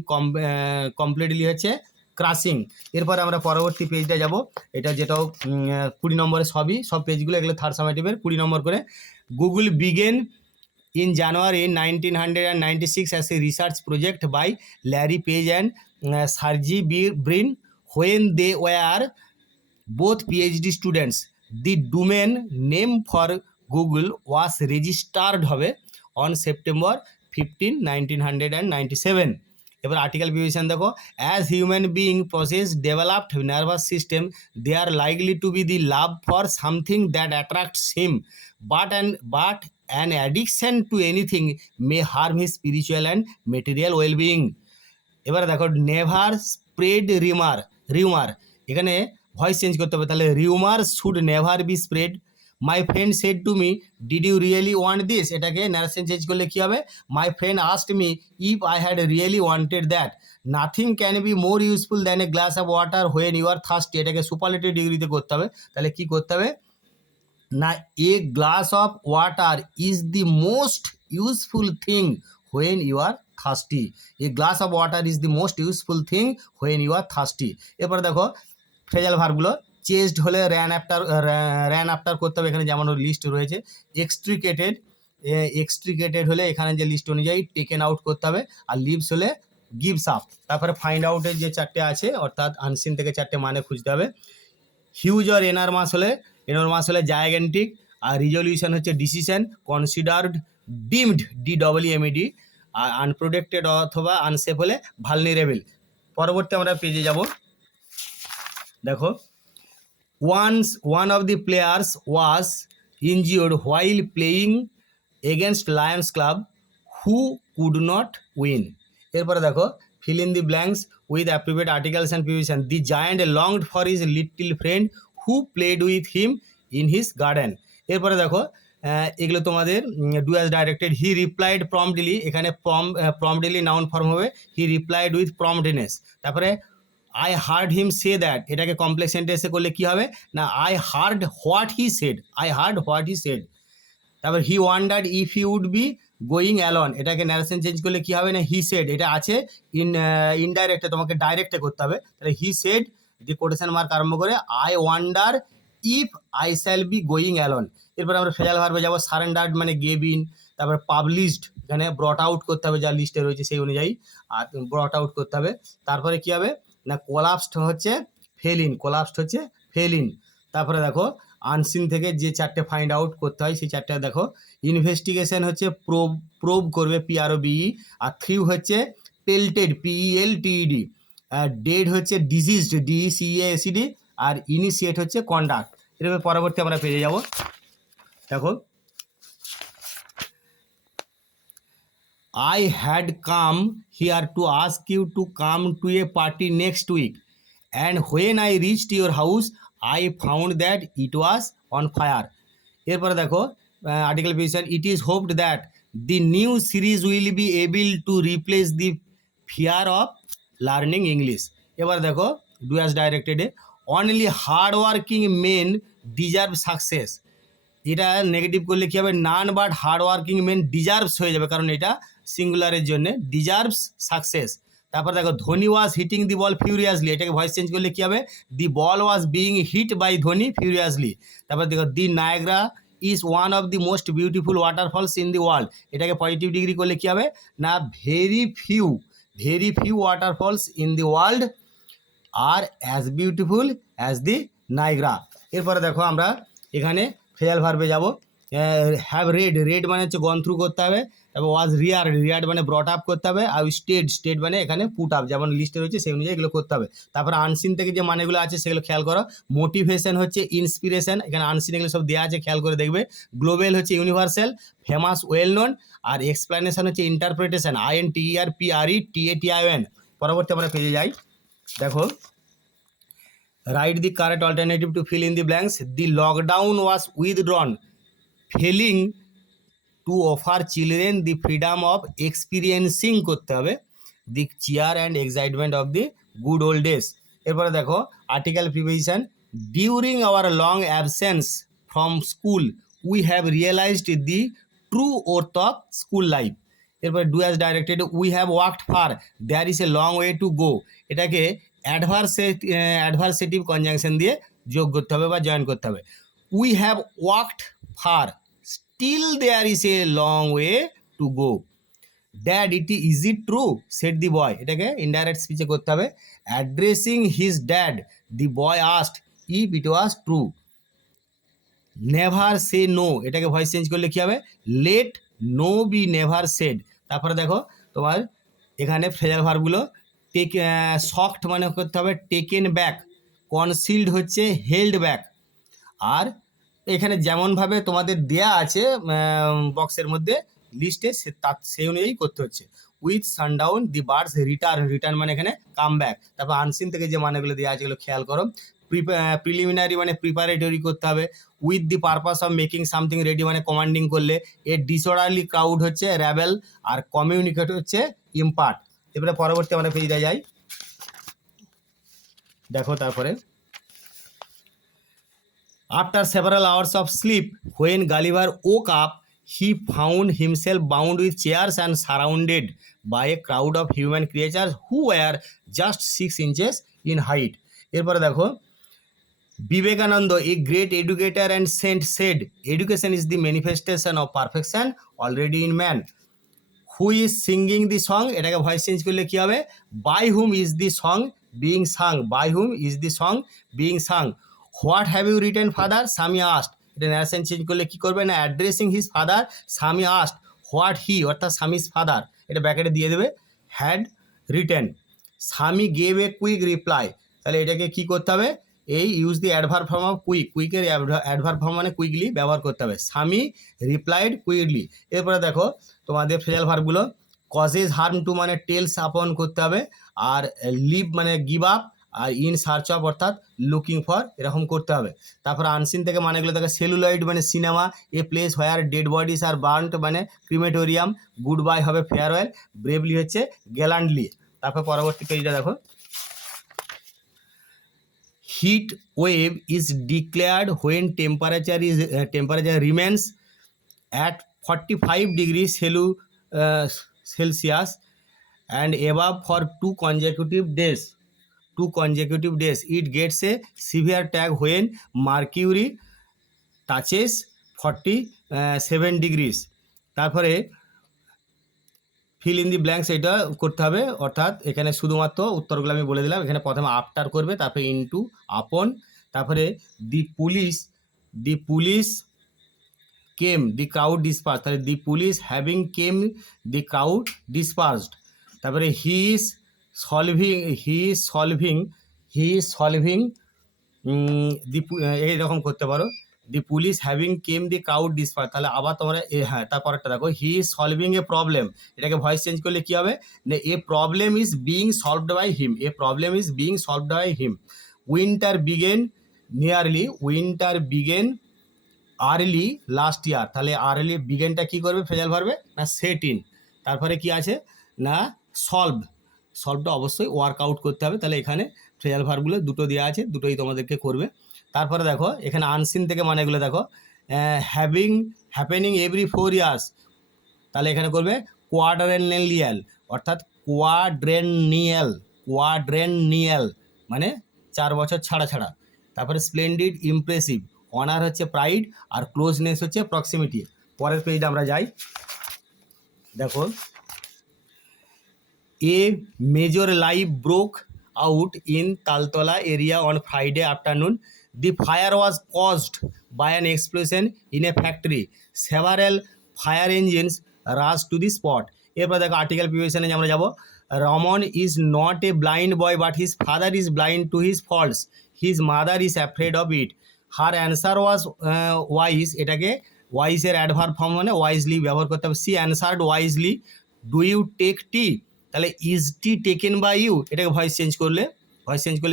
কমপ্লিটলি হচ্ছে ক্রাসিং। এরপরে আমরা পরবর্তী পেজটা যাব, এটা যেটাও 20 নম্বরে, সব পেজগুলো এগুলো থার্ড সামেটিভের 20 নম্বর করে। Google began in January 1996 as a research project by Larry Page and Sergey Brin when they were both PhD students. The domain name for Google was registered হবে on September 15, 1997. এবার আর্টিকেল প্রিভিশন দেখো, as human being process developed nervous system they are likely to be the love for something that attracts him but an addiction to anything may harm his spiritual and material wellbeing. এবারে দেখো নেভার স্প্রেড রিউমার, এখানে ভয়েস চেঞ্জ করতে হবে, তাহলে rumour should never be spread. My friend said to me did you really want this, এটাকে ন্যারেশন চেঞ্জ করলে কী হবে, my friend asked me if I had really wanted that. Nothing can be more useful than a glass of water when you are thirsty, এটাকে সুপারলেটিভ ডিগ্রিতে করতে হবে। তাহলে কী করতে হবে না, a glass of water is the most useful thing when you are thirsty, a glass of water is the most useful thing when you are thirsty. এরপরে দেখো ফ্রেজাল ভার্বগুলো, চেস্ট হলে র্যান আফটার করতে হবে, এখানে যেমন লিস্ট রয়েছে। এক্সট্রিকেটেড হলে এখানে যে লিস্ট অনুযায়ী টেকেন আউট করতে হবে, আর লিভস হলে গিভস আপ। তারপরে ফাইন্ড আউটের যে চারটে আছে অর্থাৎ আনসিন থেকে চারটে মানে খুঁজতে হবে। হিউজ আর এনারমাস হলে জায়াগেন্টিক, আর রিজলিউশন হচ্ছে ডিসিশন, কনসিডার্ড, ডিমড DEEMED, আর আনপ্রোটেক্টেড অথবা আনসেফ হলে ভালনারেবল। পরবর্তী আমরা পেজে যাব। দেখো one of the players was injured while playing against Lions Club who could not win. এরপরে দেখো fill in the blanks with appropriate articles and preposition. The giant longed for his little friend who played with him in his garden. এরপরে দেখো এগুলো তোমাদের do as directed. He replied promptly, এখানে প্রম্পটলি নাউন ফর্ম হবে, হি রিপ্লাইড উইথ প্রম্পটনেস। তারপরে I heard him say that, এটাকে কমপ্লেক্স সেন্টেন্সে করলে কী হবে না, I heard what he said. তারপর he wondered if he would be going alone, এটাকে ন্যারেশন চেঞ্জ করলে কী হবে না, হি সেড, এটা আছে ইনডাইরেক্টে, তোমাকে ডাইরেক্টে করতে হবে। তাহলে he said the quotation mark আরম্ভ করে I wonder if I shall be going alone. এরপর আমরা ফেজাল ভার্বে যাবো। সারেন্ডার্ড মানে গেভ ইন, তারপর পাবলিশড এখানে ব্রট আউট করতে হবে, যা লিস্টে রয়েছে সেই অনুযায়ী আর ব্রট আউট করতে হবে। তারপরে কী হবে না, কোলাপসড হচ্ছে ফেল ইন। তারপরে দেখো আনসিন থেকে যে চারটে ফাইন্ড আউট করতে হয় সেই চারটে দেখো। ইনভেস্টিগেশন হচ্ছে প্রোব করবে PROBE, আর থ্রিউ হচ্ছে পেল্টেড PELTED, ডেড হচ্ছে ডিজিজড DECASED, আর ইনিশিয়েট হচ্ছে কন্ডাক্ট। এরপরে পরবর্তী আমরা পেয়ে যাব। দেখো, I had come here to ask you to come to a party next week, and when I reached your house, I found that it was on fire. এরপরে দেখো আর্টিকেল পেয়েছেন, it is hoped that the new series will be able to replace the fear of learning English. এবার দেখো ডু অ্যাজ ডাইরেক্টেডে, only hard working men deserve success. এটা নেগেটিভ করলে কী হবে, none but hard working men deserves হয়ে যাবে, কারণ এটা সিঙ্গুলারের জন্য, ডিজার্ভস সাকসেস। তারপর দেখো, ধোনি ওয়াজ হিটিং দি বল ফিউরিয়াসলি, এটাকে ভয়েস চেঞ্জ করলে কী হবে, the ball was being hit by Dhoni furiously. তারপর দেখো, the Niagara is one of the most beautiful waterfalls in the world, এটাকে পজিটিভ ডিগ্রি করলে কী হবে না, very few waterfalls in the world are as beautiful as the Niagara. এরপরে দেখো আমরা এখানে ফ্রেজাল ভার্বে যাব। হ্যাভ রেড মানে হচ্ছে গন থ্রু করতে হবে, তারপর ওয়াজ রিয়ার্ড মানে ব্রট আপ করতে হবে, আর স্টেড মানে এখানে পুট আপ, যেমন লিস্টে রয়েছে সেই অনুযায়ী এগুলো করতে হবে। তারপর আনসিন থেকে যে মানেগুলো আছে সেগুলো খেয়াল করো। মোটিভেশন হচ্ছে ইন্সপিরেশন, এখানে আনসিন এগুলো সব দেওয়া আছে, খেয়াল করে দেখবে। গ্লোবাল হচ্ছে ইউনিভার্সাল, ফেমাস ওয়েল নোন, আর এক্সপ্লেনেশন হচ্ছে ইন্টারপ্রিটেশন, INTERPRETION। পরবর্তী আমরা পেয়ে যাই। দেখো, write the correct alternative to fill in the blanks. The lockdown was withdrawn, failing to offer children the freedom of experiencing করতে হবে the cheer and excitement of the good old days. এরপরে দেখো article preposition, during our long absence from school we have realised the true worth of school life. এরপরে do as directed, we have worked far, there is a long way to go, এটাকে অ্যাডভার্সেটিভ কনজাংশন দিয়ে যোগ করতে হবে বা জয়েন করতে হবে। We have worked far, still there is a long way to go. Dad is it true said the boy, এটাকে ইনডাইরেক্ট স্পিচে করতে হবে। Addressing his dad the boy asked if it was true. Never say no, এটাকে ভয়েস চেঞ্জ করলে কী হবে, let no be never said. তারপরে দেখো তোমার এখানে ফ্রেজাল ভার্বগুলো, শকড মানে করতে হবে টেকেন ব্যাক, কনসিল্ড হচ্ছে হেল্ড ব্যাক। আর এখানে যেমনভাবে তোমাদের দেয়া আছে বক্সের মধ্যে লিস্টে সেই অনুযায়ী করতে হচ্ছে। With sundown the birds return মানে এখানে কাম ব্যাক। তারপর আনসিন থেকে যে মানেগুলো দেওয়া আছে এগুলো খেয়াল করো। প্রিলিমিনারি মানে প্রিপারেটরি করতে হবে। With the purpose of making something ready মানে কমান্ডিং করলে। এ ডিসঅর্ডারলি ক্রাউড হচ্ছে র্যাবেল, আর কমিউনিকেট হচ্ছে ইম্পার্ট। এবারে পরবর্তী আমরা পেয়ে যাই। দেখো তারপরে, after several hours of sleep when Gulliver woke up he found himself bound with chains and surrounded by a crowd of human creature who were just 6 inches in height. এরপরে দেখো, Vivekananda a great educator and said education is the manifestation of perfection already in man. Who is singing the song, এটাকে ভয়েস চেঞ্জ করলে কী হবে, by whom is the song being sung, by whom is the song being sung. What have you written father, Swami asked, এটা ন্যারেশন চেঞ্জ করলে কী করবে না, addressing his father Swami asked what he, অর্থাৎ স্বামীজ ফাদার, এটা ব্যাকেটে দিয়ে দেবে had written. Swami gave a quick reply, তাহলে এটাকে কী করতে হবে, এই use the adverb form of কুইকের অ্যাডভার্ব ফর্ম মানে কুইকলি ব্যবহার করতে হবে। Swami replied quickly. এরপরে দেখো তোমাদের ফ্রেজাল ভার্বগুলো, কজেস হার্ম টু মানে টেলস আপন করতে হবে, আর লিভ মানে গিভ আপ, আর ইন সার্চ অফ অর্থাৎ লুকিং ফর এরকম করতে হবে। তারপর আনসিন থেকে মানেগুলো থাকে, সেলুলয়েড মানে cinema, a place where dead bodies R burned মানে ক্রিমেটোরিয়াম, গুড বাই হবে ফেয়ারওয়েল, ব্রেভলি হচ্ছে গ্যালান্ডলি। তারপর পরবর্তী পেজটা দেখো, heat wave is declared when temperature remains at 45 degrees Celsius and above for 2 consecutive days. It gets a severe tag when mercury touches 47 degrees. তারপরে ফিল ইন দি ব্ল্যাঙ্কস এটা করতে হবে, অর্থাৎ এখানে শুধুমাত্র উত্তরগুলো আমি বলে দিলাম। এখানে প্রথমে আফটার করবে, তারপরে ইনটু আপন, তারপরে the police came the crowd disperse, তাহলে the police having came the crowd dispersed. তারপরে হি ইজ সলভিং দি এইরকম করতে পারো, the police having came the crowd disperse, তাহলে আবার তোমরা হ্যাঁ তারপরেরটা দেখো, he is solving a problem, এটাকে ভয়েস চেঞ্জ করলে কী হবে না, a problem is being solved by him, a problem is being solved by him. Winter began nearly, winter begin early last year, তাহলে আর্লি বিগেনটা কী করবে ফ্রেজাল ভার্বে না সেট ইন, তারপরে কি আছে না সলভ, সলভটা অবশ্যই ওয়ার্কআউট করতে হবে, তাহলে এখানে ফ্রেজাল ভার্বগুলো দুটো দেওয়া আছে, দুটোই তোমাদেরকে করবে। তারপরে দেখো এখানে আনসিন থেকে মানেগুলো দেখো, হ্যাভিং হ্যাপেনিং এভরি 4 ইয়ার্স, তাহলে এখানে করবে কোয়াড্রেনিয়াল, অর্থাৎ কোয়াড্রেনিয়াল, কোয়াড্রেনিয়াল মানে 4 বছর ছাড়া ছাড়া। তারপরে স্প্লেন্ডিড ইমপ্রেসিভ, অনার হচ্ছে প্রাইড, আর ক্লোজনেস হচ্ছে প্রক্সিমিটি। পরের পেজটা আমরা যাই, দেখো a major live broke out in Taltola area on Friday afternoon. The fire was caused by an explosion in a factory. Several fire engines rushed to the spot. এরপর দেখো আর্টিকেল প্রিভিশনে আমরা যাব, Raman is not a blind boy but his father is blind to his faults, his mother is afraid of it, her answer was wise, এটাকে ওয়াইজের অ্যাডভার্ব ফর্ম মানে ওয়াইজলি ব্যবহার করতে হবে, she answered wisely, do you take tea, তাহলে is tea taken by you, এটাকে ভয়েস চেঞ্জ করলে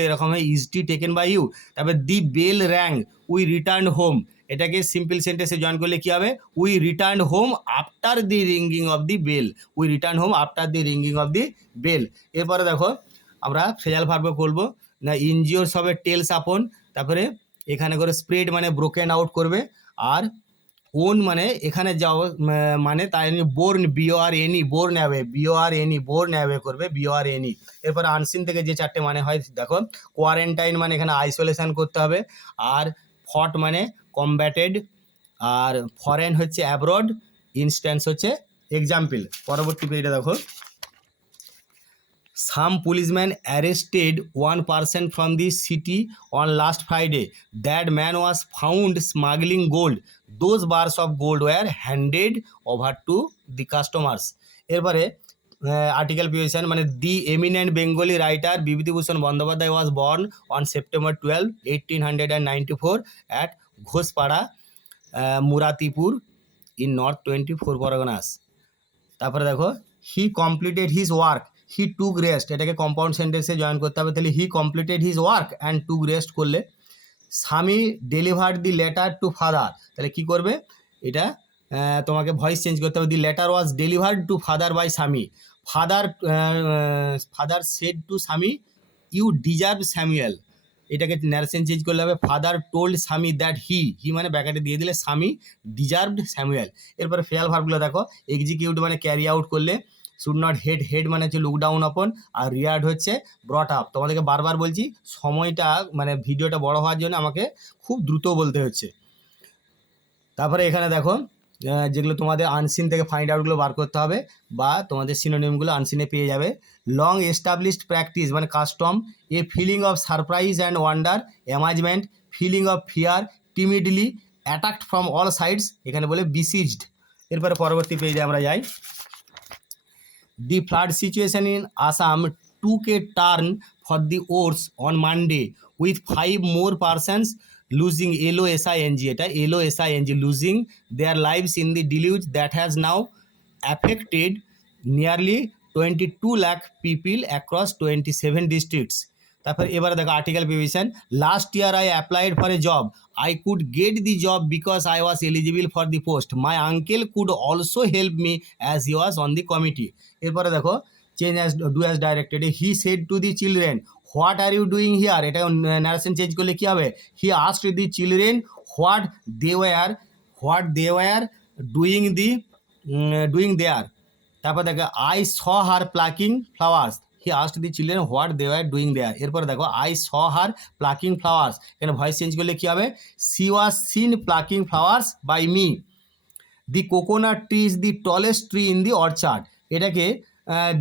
এরকম হয়, is tea taken by you. তারপর the bell rang we return home, এটাকে সিম্পল সেন্টেন্সে জয়েন করলে কী হবে, we return home after the ringing of the bell, we return home after the ringing of the bell. এরপরে দেখো আমরা ফ্রেজাল ভার্ব করবো না, ইনজিওর সবে টেলস আপন, তারপরে এখানে করে স্প্রেড মানে ব্রোকেন আউট করবে, আর ওন মানে এখানে যাও মানে তাই born BORN born away, born away করবে BORN। এরপর আনসিন থেকে যে 4টে মানে হয় দেখো, কোয়ারেন্টাইন মানে এখানে আইসোলেশন করতে হবে, আর ফট মানে কমব্যাটেড, আর ফরেন হচ্ছে অ্যাব্রড, ইনস্ট্যান্স হচ্ছে এক্সাম্পল। পরবর্তী পেজটা দেখো, Some policemen arrested one person from the city on last Friday. That man was found smuggling gold. Those bars of gold were handed over to the customers. এরপরে আর্টিকেল পিউশন মানে the eminent Bengali writer Bibhutibhushan Bandyopadhyay was born on September 12, 1894 at Ghoshpara, Muratipur in north 24 Parganas. তারপরে দেখো he completed his work, he took rest, এটাকে কম্পাউন্ড সেন্টেন্সে জয়েন করতে হবে, তাহলে he completed his work and took rest করলে, Swami delivered the letter to father, তাহলে কি করবে এটা তোমাকে ভয়েস চেঞ্জ করতে হবে, the letter was delivered two father by স্বামী, ফাদার সেড টু স্বামী ইউ ডিজার্ভ স্যামুয়েল, এটাকে ন্যারেশন চেঞ্জ করলে হবে, ফাদার টোল্ড স্বামী দ্যাট হি মানে ব্যাকেটে দিয়ে দিলে স্বামী ডিজার্ভড স্যামুয়েল। এরপরে ফেয়াল ভার্বগুলো দেখো, এক্সিকিউট মানে ক্যারি আউট করলে, শুড নট হেড মানে হচ্ছে লুক ডাউন আপন, আর রিয়ার্ড হচ্ছে ব্রট আপ। তোমাদেরকে বারবার বলছি সময়টা মানে ভিডিওটা বড় হওয়ার জন্য আমাকে খুব দ্রুত বলতে হচ্ছে। তারপরে এখানে দেখো যেগুলো তোমাদের আনসিন থেকে ফাইন্ড আউটগুলো বার করতে হবে, বা তোমাদের সিনোনিমগুলো আনসিনে পেয়ে যাবে। লং এস্টাবলিশড প্র্যাকটিস মানে custom, a feeling of surprise and wonder, amazement, feeling of fear, timidly, attacked from all sides, এখানে বলে বিসিজড। এরপরে পরবর্তী পেজে আমরা যাই, The flood situation in Assam took a turn for the worse on Monday, with 5 more persons losing LOSING, এটা LOSING, losing their lives in the deluge that has now affected nearly 22 lakh people across 27 districts. তারপর এবারে দেখো article preposition, last year I applied for a job, I could get the job because I was eligible for the post, my uncle could also help me as he was on the committee. এরপরে দেখো change as do as directed, he said to the children what are you doing here, এটা ন্যারেশন চেঞ্জ করলে কী হবে, he asked the children what they were doing there. তারপর দেখো I saw her plucking flowers, he asked the children what they were doing there. এরপরে দেখো I saw her plucking flowers, এখানে ভয়েস চেঞ্জ করলে কী হবে, she was seen plucking flowers by me. The coconut tree is the tallest tree in the orchard, এটাকে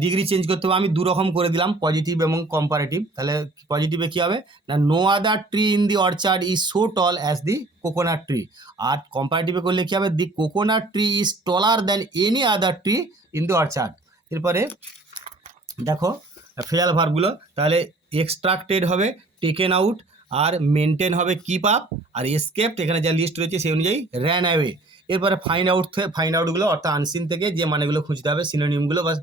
ডিগ্রি চেঞ্জ করতে হবে, আমি দুরকম করে দিলাম পজিটিভ এবং কম্পারেটিভ। তাহলে পজিটিভে কী হবে না, no other tree in the orchard is so tall as the coconut tree, আর কম্পারেটিভে করলে কী হবে, the coconut tree is taller than any other tree in the orchard. এরপরে দেখো ফ্রেজাল ভার্বগুলো, তাহলে এক্সট্রাক্টেড হবে টেকেন আউট, আর মেনটেন হবে কিপ আপ, আর এসকেপড এখানে যা লিস্ট রয়েছে সেই অনুযায়ী র্যান অ্যাওয়ে। এরপরে ফাইন্ড আউটগুলো অর্থাৎ আনসিন থেকে যে মানেগুলো খুঁজতে হবে, সিনোনিমগুলো বা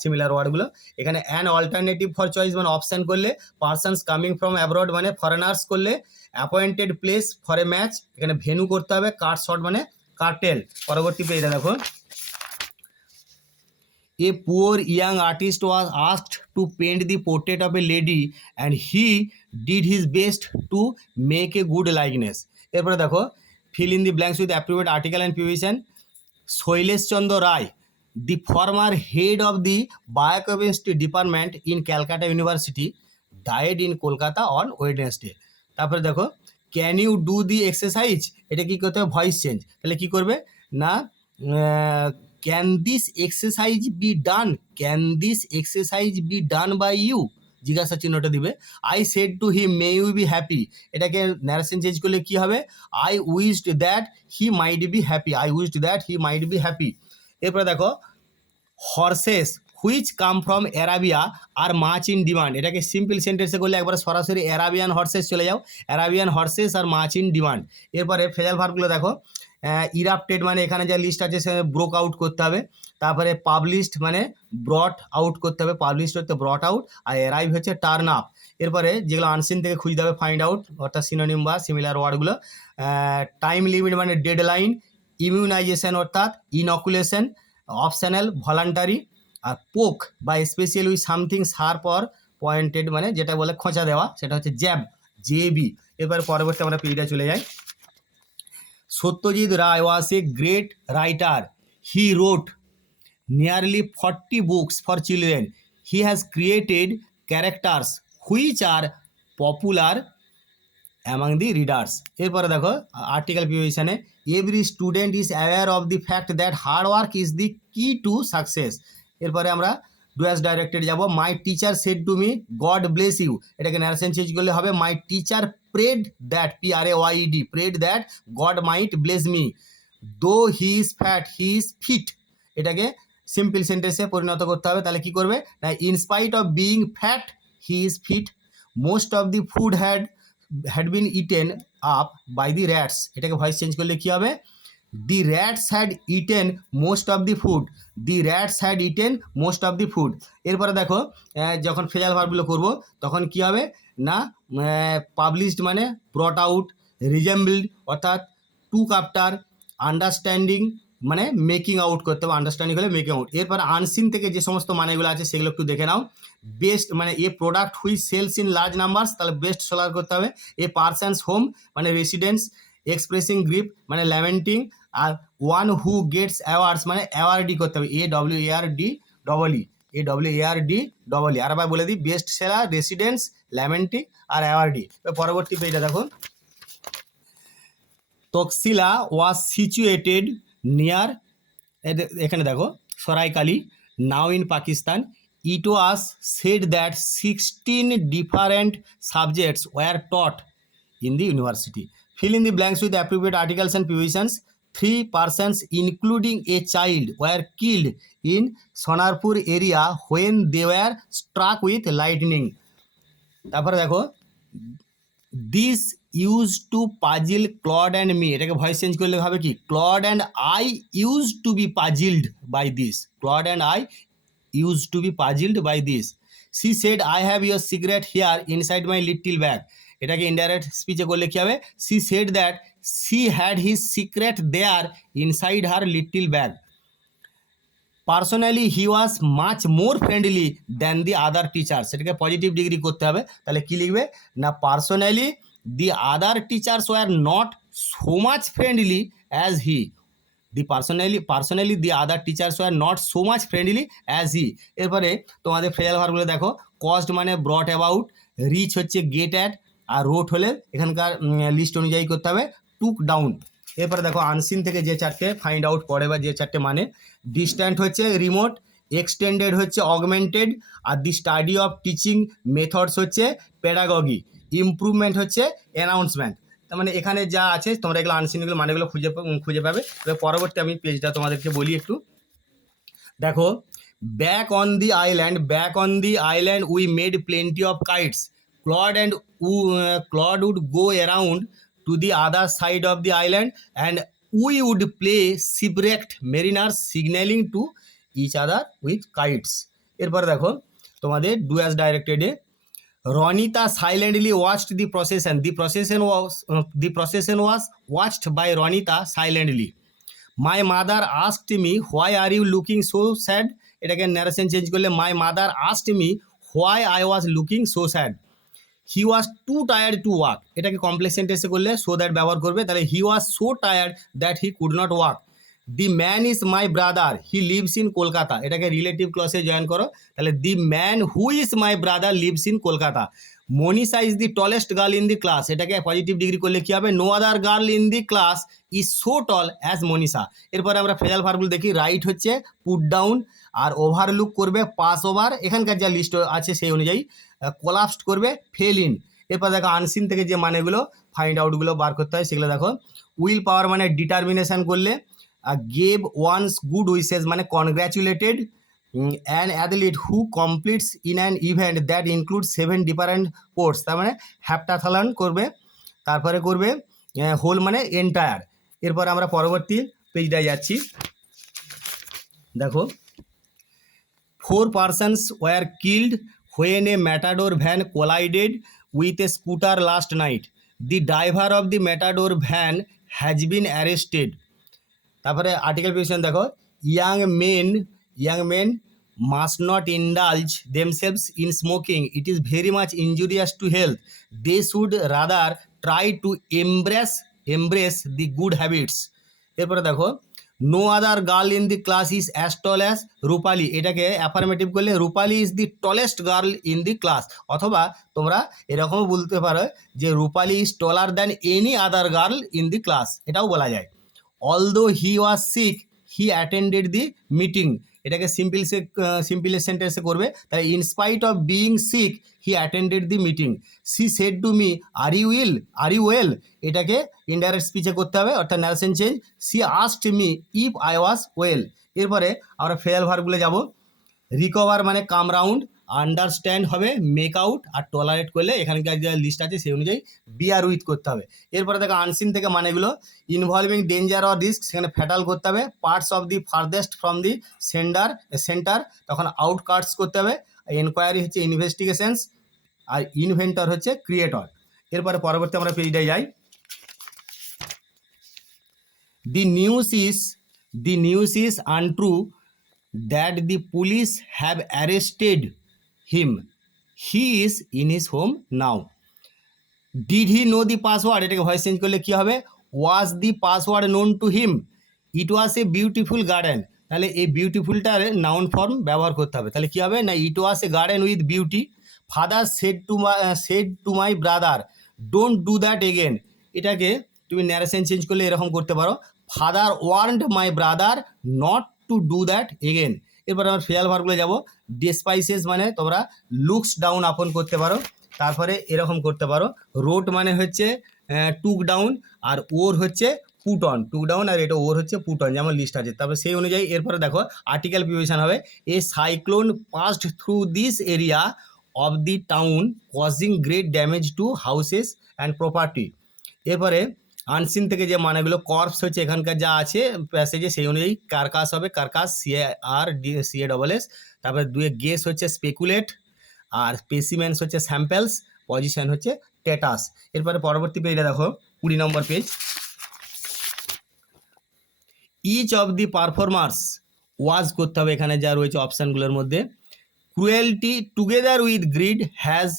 সিমিলার ওয়ার্ডগুলো। এখানে অ্যান অল্টারনেটিভ ফর চয়েস মানে অপশান করলে, পার্সনস কামিং ফ্রম অ্যাব্রড মানে ফরেনার্স করলে, appointed place for a match এখানে ভেনু করতে হবে, কার্ড শট মানে কার্টেল। পরবর্তী পেজটা দেখো, A poor young artist was asked to paint the portrait of a lady and he did his best to make a good likeness. এরপরে দেখো, fill in the blanks with appropriate article and punctuation. Shailesh Chandra Roy, the former head of the biochemistry department in Calcutta University, died in Kolkata on Wednesday. তারপরে দেখো, can you do the exercise, এটা কি করতে হবে, ভয়েস চেঞ্জ। তাহলে কি করবে না, can this exercise be done, can this exercise be done by you, জিজ্ঞাসা চিহ্নটা দিবে। I said to him may you be happy, এটাকে ন্যারেশন চেঞ্জ করলে কি হবে, I wished that he might be happy, I wished that he might be happy. এরপরে দেখো, horses which come from Arabia are much in demand, এটাকে সিম্পল সেন্টেন্সে করলে একবার সরাসরি অ্যারাবিয়ান হর্সেস চলে যাও, Arabian horse's R much in demand. এরপরে ফ্রেজাল ভার্বগুলো দেখো, ইরাপ্টেড মানে এখানে যা লিস্ট আছে সে ব্রোক আউট করতে হবে, তারপরে পাবলিশড মানে ব্রট আউট করতে হবে, পাবলিশড হচ্ছে ব্রট আউট, আর অ্যারাইভ হচ্ছে টার্ন আপ। এরপরে যেগুলো আনসিন থেকে খুঁজতে হবে ফাইন্ড আউট অর্থাৎ সিনোনিম বা সিমিলার ওয়ার্ডগুলো, টাইম লিমিট মানে ডেডলাইন, ইমিউনাইজেশন অর্থাৎ ইনকুলেশন, অপশনাল ভলান্টারি, আর পোক বা special with something sharp or pointed মানে যেটা বলে খোঁচা দেওয়া, সেটা হচ্ছে জ্যাব, জেবি। এরপরে পরবর্তী আমরা পিরিয়ডে চলে যাই। Satyajit Ray was a great writer, he wrote nearly 40 books for children, he has created characters which are popular among the readers. এরপরে দেখো আর্টিকেল পিউশনে, every student is aware of the fact that hard work is the key to success. এরপরে আমরা ডু অ্যাজ ডাইরেক্টেড যাব, my teacher said to me God bless you, এটাকে ন্যারেশন চেঞ্জ করলে হবে my teacher prayed that, PRAYED, prayed that God might bless me, though he is fat he is fit, এটাকে সিম্পল সেন্টেন্সে পরিণত করতে হবে। তাহলে কি করবে না, in spite of being fat he is fit, most of the food had been eaten up by the rats, এটাকে ভয়েস চেঞ্জ করলে কি হবে, the rats had eaten most of the food, the rats had eaten most of the food। এরপরে দেখো যখন ফ্রেজাল ভার্বগুলো করব তখন কি হবে না, পাবলিশড মানে ব্রট আউট, রিজেম্বলড অর্থাৎ টুক আফটার, আন্ডারস্ট্যান্ডিং মানে মেকিং আউট করতে হবে, আন্ডারস্ট্যান্ডিং হলে মেকিং আউট। এরপর আনসিন থেকে যে সমস্ত মানেগুলো আছে সেগুলো একটু দেখে নাও। বেস্ট মানে a product which sells in large numbers, তাহলে বেস্ট সেলার করতে হবে। এ পার্সনস হোম মানে রেসিডেন্স, এক্সপ্রেসিং গ্রিপ মানে ল্যামেন্টিং, আর ওয়ান হু গেটস অ্যাওয়ার্ডস মানে অ্যাওয়ার্ডি করতে হবে, AWARD, আর আবার বলে দিই বেস্ট সেলার, রেসিডেন্স, ল্যামেন্টিং আর অ্যাওয়ার্ডি। পরবর্তী পেজটা দেখো, তকসিলা ওয়াজ সিচুয়েটেড নিয়ার, এখানে দেখো Saraikala, now in Pakistan, it was said that 16 different subjects were taught in the university. Feel in the blanks with appropriate articles and prepositions. 3 persons including a child were killed in Sonarpur area when they were struck with lightning। তারপরে দেখো, this used to puzzle Claud and me, এটাকে ভয়েস চেঞ্জ করলে হবে কি, Claud and I used to be puzzled by this, Claud and I used to be puzzled by this. She said I have your cigarette here inside my little bag, এটাকে ইনডাইরেক্ট স্পিচে করলে কী হবে, she said that she had his secret there inside her little bag. Personally he was much more friendly than the other teachers, সেটাকে পজিটিভ ডিগ্রি করতে হবে। তাহলে কী লিখবে না, personally the other teachers were not so much friendly as he, personally the other teachers were not so much friendly as he. এরপরে তোমাদের ফ্রেজাল ভার্বগুলো দেখো, কস্ট মানে ব্রট অ্যাবাউট, রিচ হচ্ছে গেট অ্যাট, আর রোট হলে এখানকার লিস্ট অনুযায়ী করতে হবে টুক ডাউন। এরপরে দেখো আনসিন থেকে যে চারটে ফাইন্ড আউট করে বা যে চারটে মানে, ডিস্ট্যান্ট হচ্ছে রিমোট, এক্সটেন্ডেড হচ্ছে অগমেন্টেড, আর the study of teaching methods হচ্ছে পেডাগগি, ইমপ্রুভমেন্ট হচ্ছে অ্যানাউন্সমেন্ট। তার মানে এখানে যা আছে তোমরা এগুলো আনসিনগুলো মানেগুলো খুঁজে পাবে। এবার পরবর্তী আমি পেজটা তোমাদেরকে বলি একটু দেখো। Back on the island we made plenty of kites, Claude would go around to the other side of the island and we would play shipwrecked mariners signaling to each other with kites. এরপর দেখো তোমাদের ডু অ্যাজ ডাইরেক্টেডে Ronita silently watched the procession. The procession was watched by Ronita silently. My mother asked me, why are you looking so sad? এটাকে narration চেঞ্জ করলে my mother asked me why I was looking so sad. He was too tired to walk. এটাকে কমপ্লেক্স সেন্টেন্সে করলে so that ব্যবহার করবে, তাহলে he was so tired that he could not walk. The man is my brother. He lives in Kolkata. এটাকে রিলেটিভ ক্লসে জয়েন করো, তাহলে the man who is my brother lives in Kolkata. Monisha is the tallest girl in the class. এটাকে পজিটিভ ডিগ্রি করলে কি হবে? No other girl in the class is so tall as Monisha. এরপরে আমরা ফ্রেজাল ভার্বগুলো দেখি। রাইট হচ্ছে পুট ডাউন, আর ওভারলুক করবে পাস ওভার, এখানকার যা লিস্ট আছে সেই অনুযায়ী। কোলাপসড করবে ফেল ইন। এরপর দেখো আনসিন থেকে যে মানেগুলো ফাইন্ড আউটগুলো বার করতে হয় সেগুলো দেখো। উইল পাওয়ার মানে ডিটারমিনেশন করলে, গেভ ওয়ান্স গুড উইসেস মানে congratulated an athlete who completes in an event that include 7 different sports, তার মানে হ্যাপটাথলন করবে। তারপরে করবে হোল মানে এন্টায়ার। এরপর আমরা পরবর্তী পেজটায় যাচ্ছি। দেখো 4 persons were killed when a matador van collided with a scooter last night. The driver of the matador van has been arrested. তারপরে আর্টিকেল পিটিশন দেখো, young men must not indulge themselves in smoking, it is very much injurious to health, they should rather try to embrace the good habits. এরপরে দেখো no other girl in the class is as tall as Rupali, এটাকে অ্যাফার্মেটিভ করলে Rupali is the tallest girl in the class, অথবা তোমরা এরকমও বলতে পারো যে Rupali is taller than any other girl in the class, এটাও বলা যায়। Although he was sick, he attended the meeting. এটাকে সিম্পল সেন্টেন্সে করবে, তাই in spite of being sick he attended the meeting. She said to me are you well, এটাকে ইনডাইরেক্ট স্পিচে করতে হবে, অর্থাৎ narration change. She asked me if I was well. এরপরে আমরা ফেয়াল ভার্বগুলো যাব। রিকভার মানে কাম রাউন্ড, আন্ডারস্ট্যান্ড হবে মেক আউট, আর টলারেট করলে এখানকার যে লিস্ট আছে সেই অনুযায়ী বিয়ার উইথ করতে হবে। এরপরে দেখো আনসিন থেকে মানেগুলো ইনভলভিং ডেঞ্জার অর রিস্ক, সেখানে ফ্যাটাল করতে হবে। Parts of the farthest from the centre, তখন আউটকাটস করতে হবে। এনকোয়ারি হচ্ছে ইনভেস্টিগেশনস, আর ইনভেন্টর হচ্ছে ক্রিয়েটর। এরপরে পরবর্তী আমরা পেজটায় যাই। The news is untrue that the police have arrested him. He is in his home now. Did he know the password? এটাকে ভয়েস চেঞ্জ করলে কি হবে? Was the password known to him? It was a beautiful garden. তাহলে এই বিউটিফুলটার নাউন ফর্ম ব্যবহার করতে হবে। তাহলে কি হবে না, it was a garden with beauty. Father said to my brother don't do that again, এটাকে তুমি ন্যারেশন চেঞ্জ করলে এরকম করতে পারো, father warned my brother not to do that again. এরপর আমরা ফেয়াল ভার্বগুলো যাব। ডেসপাইসেস মানে তোমরা লুকস ডাউন আপন করতে পারো, তারপরে এরকম করতে পারো। রোট মানে হচ্ছে টুক ডাউন, আর ওর হচ্ছে পুট অন, টুক ডাউন আর এটা ওর হচ্ছে পুট অন, যেমন লিস্ট আছে। তারপরে সেই অনুযায়ী এরপরে দেখো আর্টিকেল প্রিপোজিশন হবে। A cyclone passed through this area of the town causing great damage to houses and property. এরপরে আনসিন থেকে যে মানেগুলো, কর্পস হচ্ছে এখানকার যা আছে প্যাসেজে সেই অনুযায়ী কারকাস হবে, কারকাস CARDS। তারপরে দুয়ে গেস হচ্ছে স্পেকুলেট, আর স্পেসিমেন্স হচ্ছে স্যাম্পেলস, পজিশন হচ্ছে স্ট্যাটাস। এরপরে পরবর্তী পেজটা দেখো 20 নম্বর page. Each of the performers was করতে হবে, এখানে যা রয়েছে অপশানগুলোর মধ্যে। Cruelty together with greed has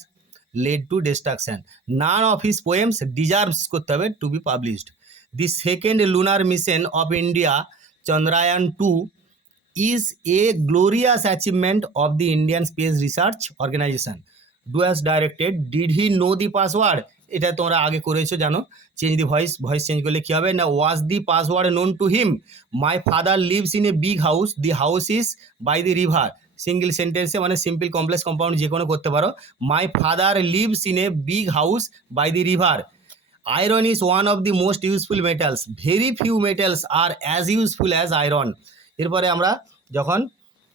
led to destruction. None of his poems deserves করতে হবে to be published. The second lunar mission of India, Chandrayaan-2, is a glorious achievement of the Indian Space Research Organization. Do as directed. Did he know the password? এটা তোমরা আগে করেছো জানো। চেঞ্জ দি ভয়েস চেঞ্জ করলে কি হবে না, was the password known to him. My father lives in a big house, the house is by the river. Single সেন্টেন্সে মানে সিম্পল কমপ্লেক্স কম্পাউন্ড যে কোনো করতে পারো। My father lives in a big house by the river. Iron is one of the most useful metals, very few metals are as useful as iron. এরপরে আমরা যখন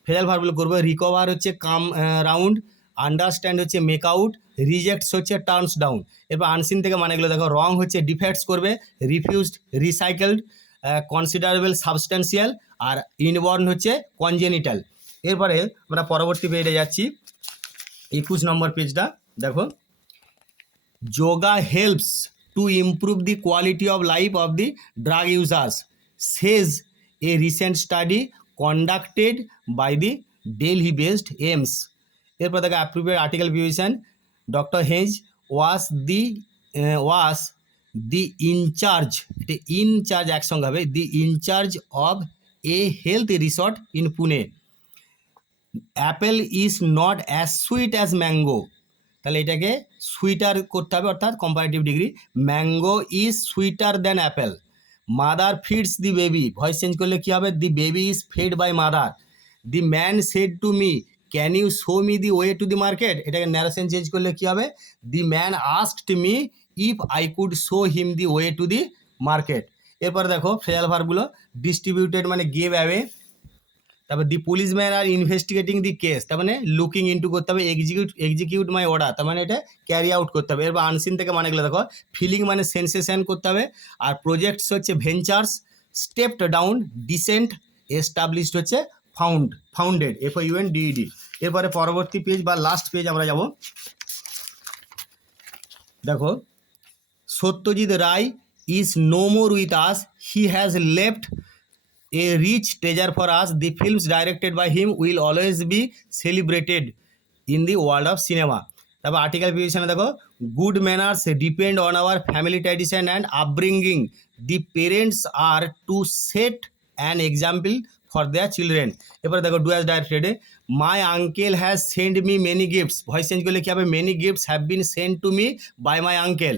ফেজাল ভার্বগুলো করবো, রিকভার হচ্ছে কাম রাউন্ড, আন্ডারস্ট্যান্ড হচ্ছে মেক আউট, রিজেক্টস হচ্ছে টার্নস ডাউন। এরপর আনসিন থেকে মানেগুলো দেখো, রং হচ্ছে ডিফেক্টস করবে, রিফিউজড, রিসাইকেলড, কনসিডারেবল, সাবস্টেন্সিয়াল, আর ইনবর্ন হচ্ছে কনজেনিটাল। এরপরে আমরা পরবর্তী পেজে যাচ্ছি, 21 নম্বর পেজটা দেখো, yoga helps to improve the quality of life of the drug users, says a recent study conducted by the Delhi based AIIMS. এরপর দেখো অ্যাপ্রোপ্রিয়েট আর্টিকেল প্রিভিশন, doctor Hench was the in charge, এটা ইনচার্জ একসঙ্গে হবে, দি in charge of a health resort in Pune. Apple is not as sweet as mango, তাহলে এটাকে সুইটার করতে হবে, অর্থাৎ comparative degree. Mango is sweeter than apple. Mother feeds the baby, voice change করলে কী হবে, the baby is fed by mother. The man said to me can you show me the way to the market, এটাকে ন্যারেশন চেঞ্জ করলে কী হবে, the man asked me if I could show him the way to the market. এরপর দেখো ফ্রেজাল ভার্বগুলো, ডিস্ট্রিবিউটেড মানে গেভ অ্যাওয়ে, তারপর the policeman are investigating the case, তার মানে লুকিং ইনটু করতে হবে, এক্সিকিউট মাই অর্ডার, তার মানে এটা ক্যারি আউট করতে হবে। এরপর আনসিন থেকে মানেগুলো দেখো, ফিলিং মানে সেন্সেশন করতে হবে, আর প্রজেক্টস হচ্ছে ventures, stepped down, descent, established হচ্ছে ফাউন্ডেড, FOUNDED। এরপরে পরবর্তী পেজ বা লাস্ট পেজ আমরা যাব, দেখো, Satyajit Ray is no more with us, he has left a rich treasure for us. The films directed by him will always be celebrated in the world of cinema. তারপর আর্টিকেল প্রিভিশনে দেখো, good manners depend on our family tradition and upbringing, the parents are to set an example for their children. এরপরে দেখো do as directed, my uncle has send me many gifts, voice change করলে কী হবে, many gifts have been send to me by my uncle.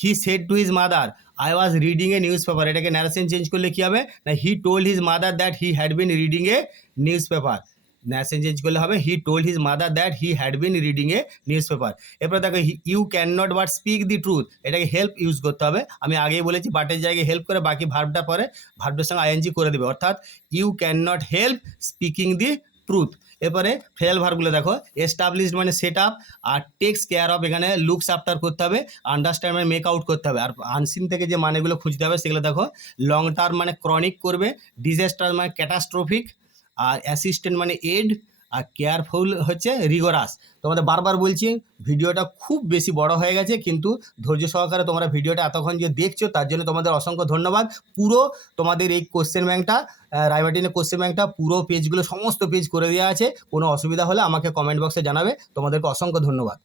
He said to his mother I was reading a newspaper, এটাকে ন্যারেশন চেঞ্জ করলে কী হবে না, he told his mother that he had been reading a newspaper, narration change করলে হবে he told his mother that he had been reading a newspaper. এরপর দেখো you can not but speak the truth, এটাকে হেল্প ইউজ করতে হবে, আমি আগেই বলেছি বাটের জায়গায় হেল্প করে বাকি ভার্বটা পরে ভার্বের সঙ্গে আইএনজি করে দেবে, অর্থাৎ you can not help speaking the truth. এরপরে ফেল ভার্বগুলো দেখো, এস্টাবলিশড মানে সেট আপ, আর টেক্স কেয়ার অফ, এখানে লুকস আফটার করতে হবে, আন্ডারস্ট্যান্ড মানে মেক আউট করতে হবে। আর আনসিন থেকে যে মানেগুলো খুঁজতে হবে সেগুলো দেখো, লং টার্ম মানে ক্রনিক করবে, ডিজাস্টার মানে ক্যাটাস্ট্রফিক, আর অ্যাসিস্ট্যান্ট মানে এড, আর কেয়ারফুল হচ্ছে রিগোরাস। তোমাদের বারবার বলছি ভিডিওটা খুব বেশি বড় হয়ে গেছে, কিন্তু ধৈর্য সহকারে তোমরা ভিডিওটা এতক্ষণ যে দেখছো তার জন্য তোমাদের অসংখ্য ধন্যবাদ। পুরো তোমাদের এই কোশ্চেন ব্যাংকটা, রাইমার্টিনের কোশ্চেন ব্যাংকটা পুরো পেজগুলো সমস্ত পেজ করে দেওয়া আছে, কোনো অসুবিধা হলে আমাকে কমেন্ট বক্সে জানাবে। তোমাদেরকে অসংখ্য ধন্যবাদ।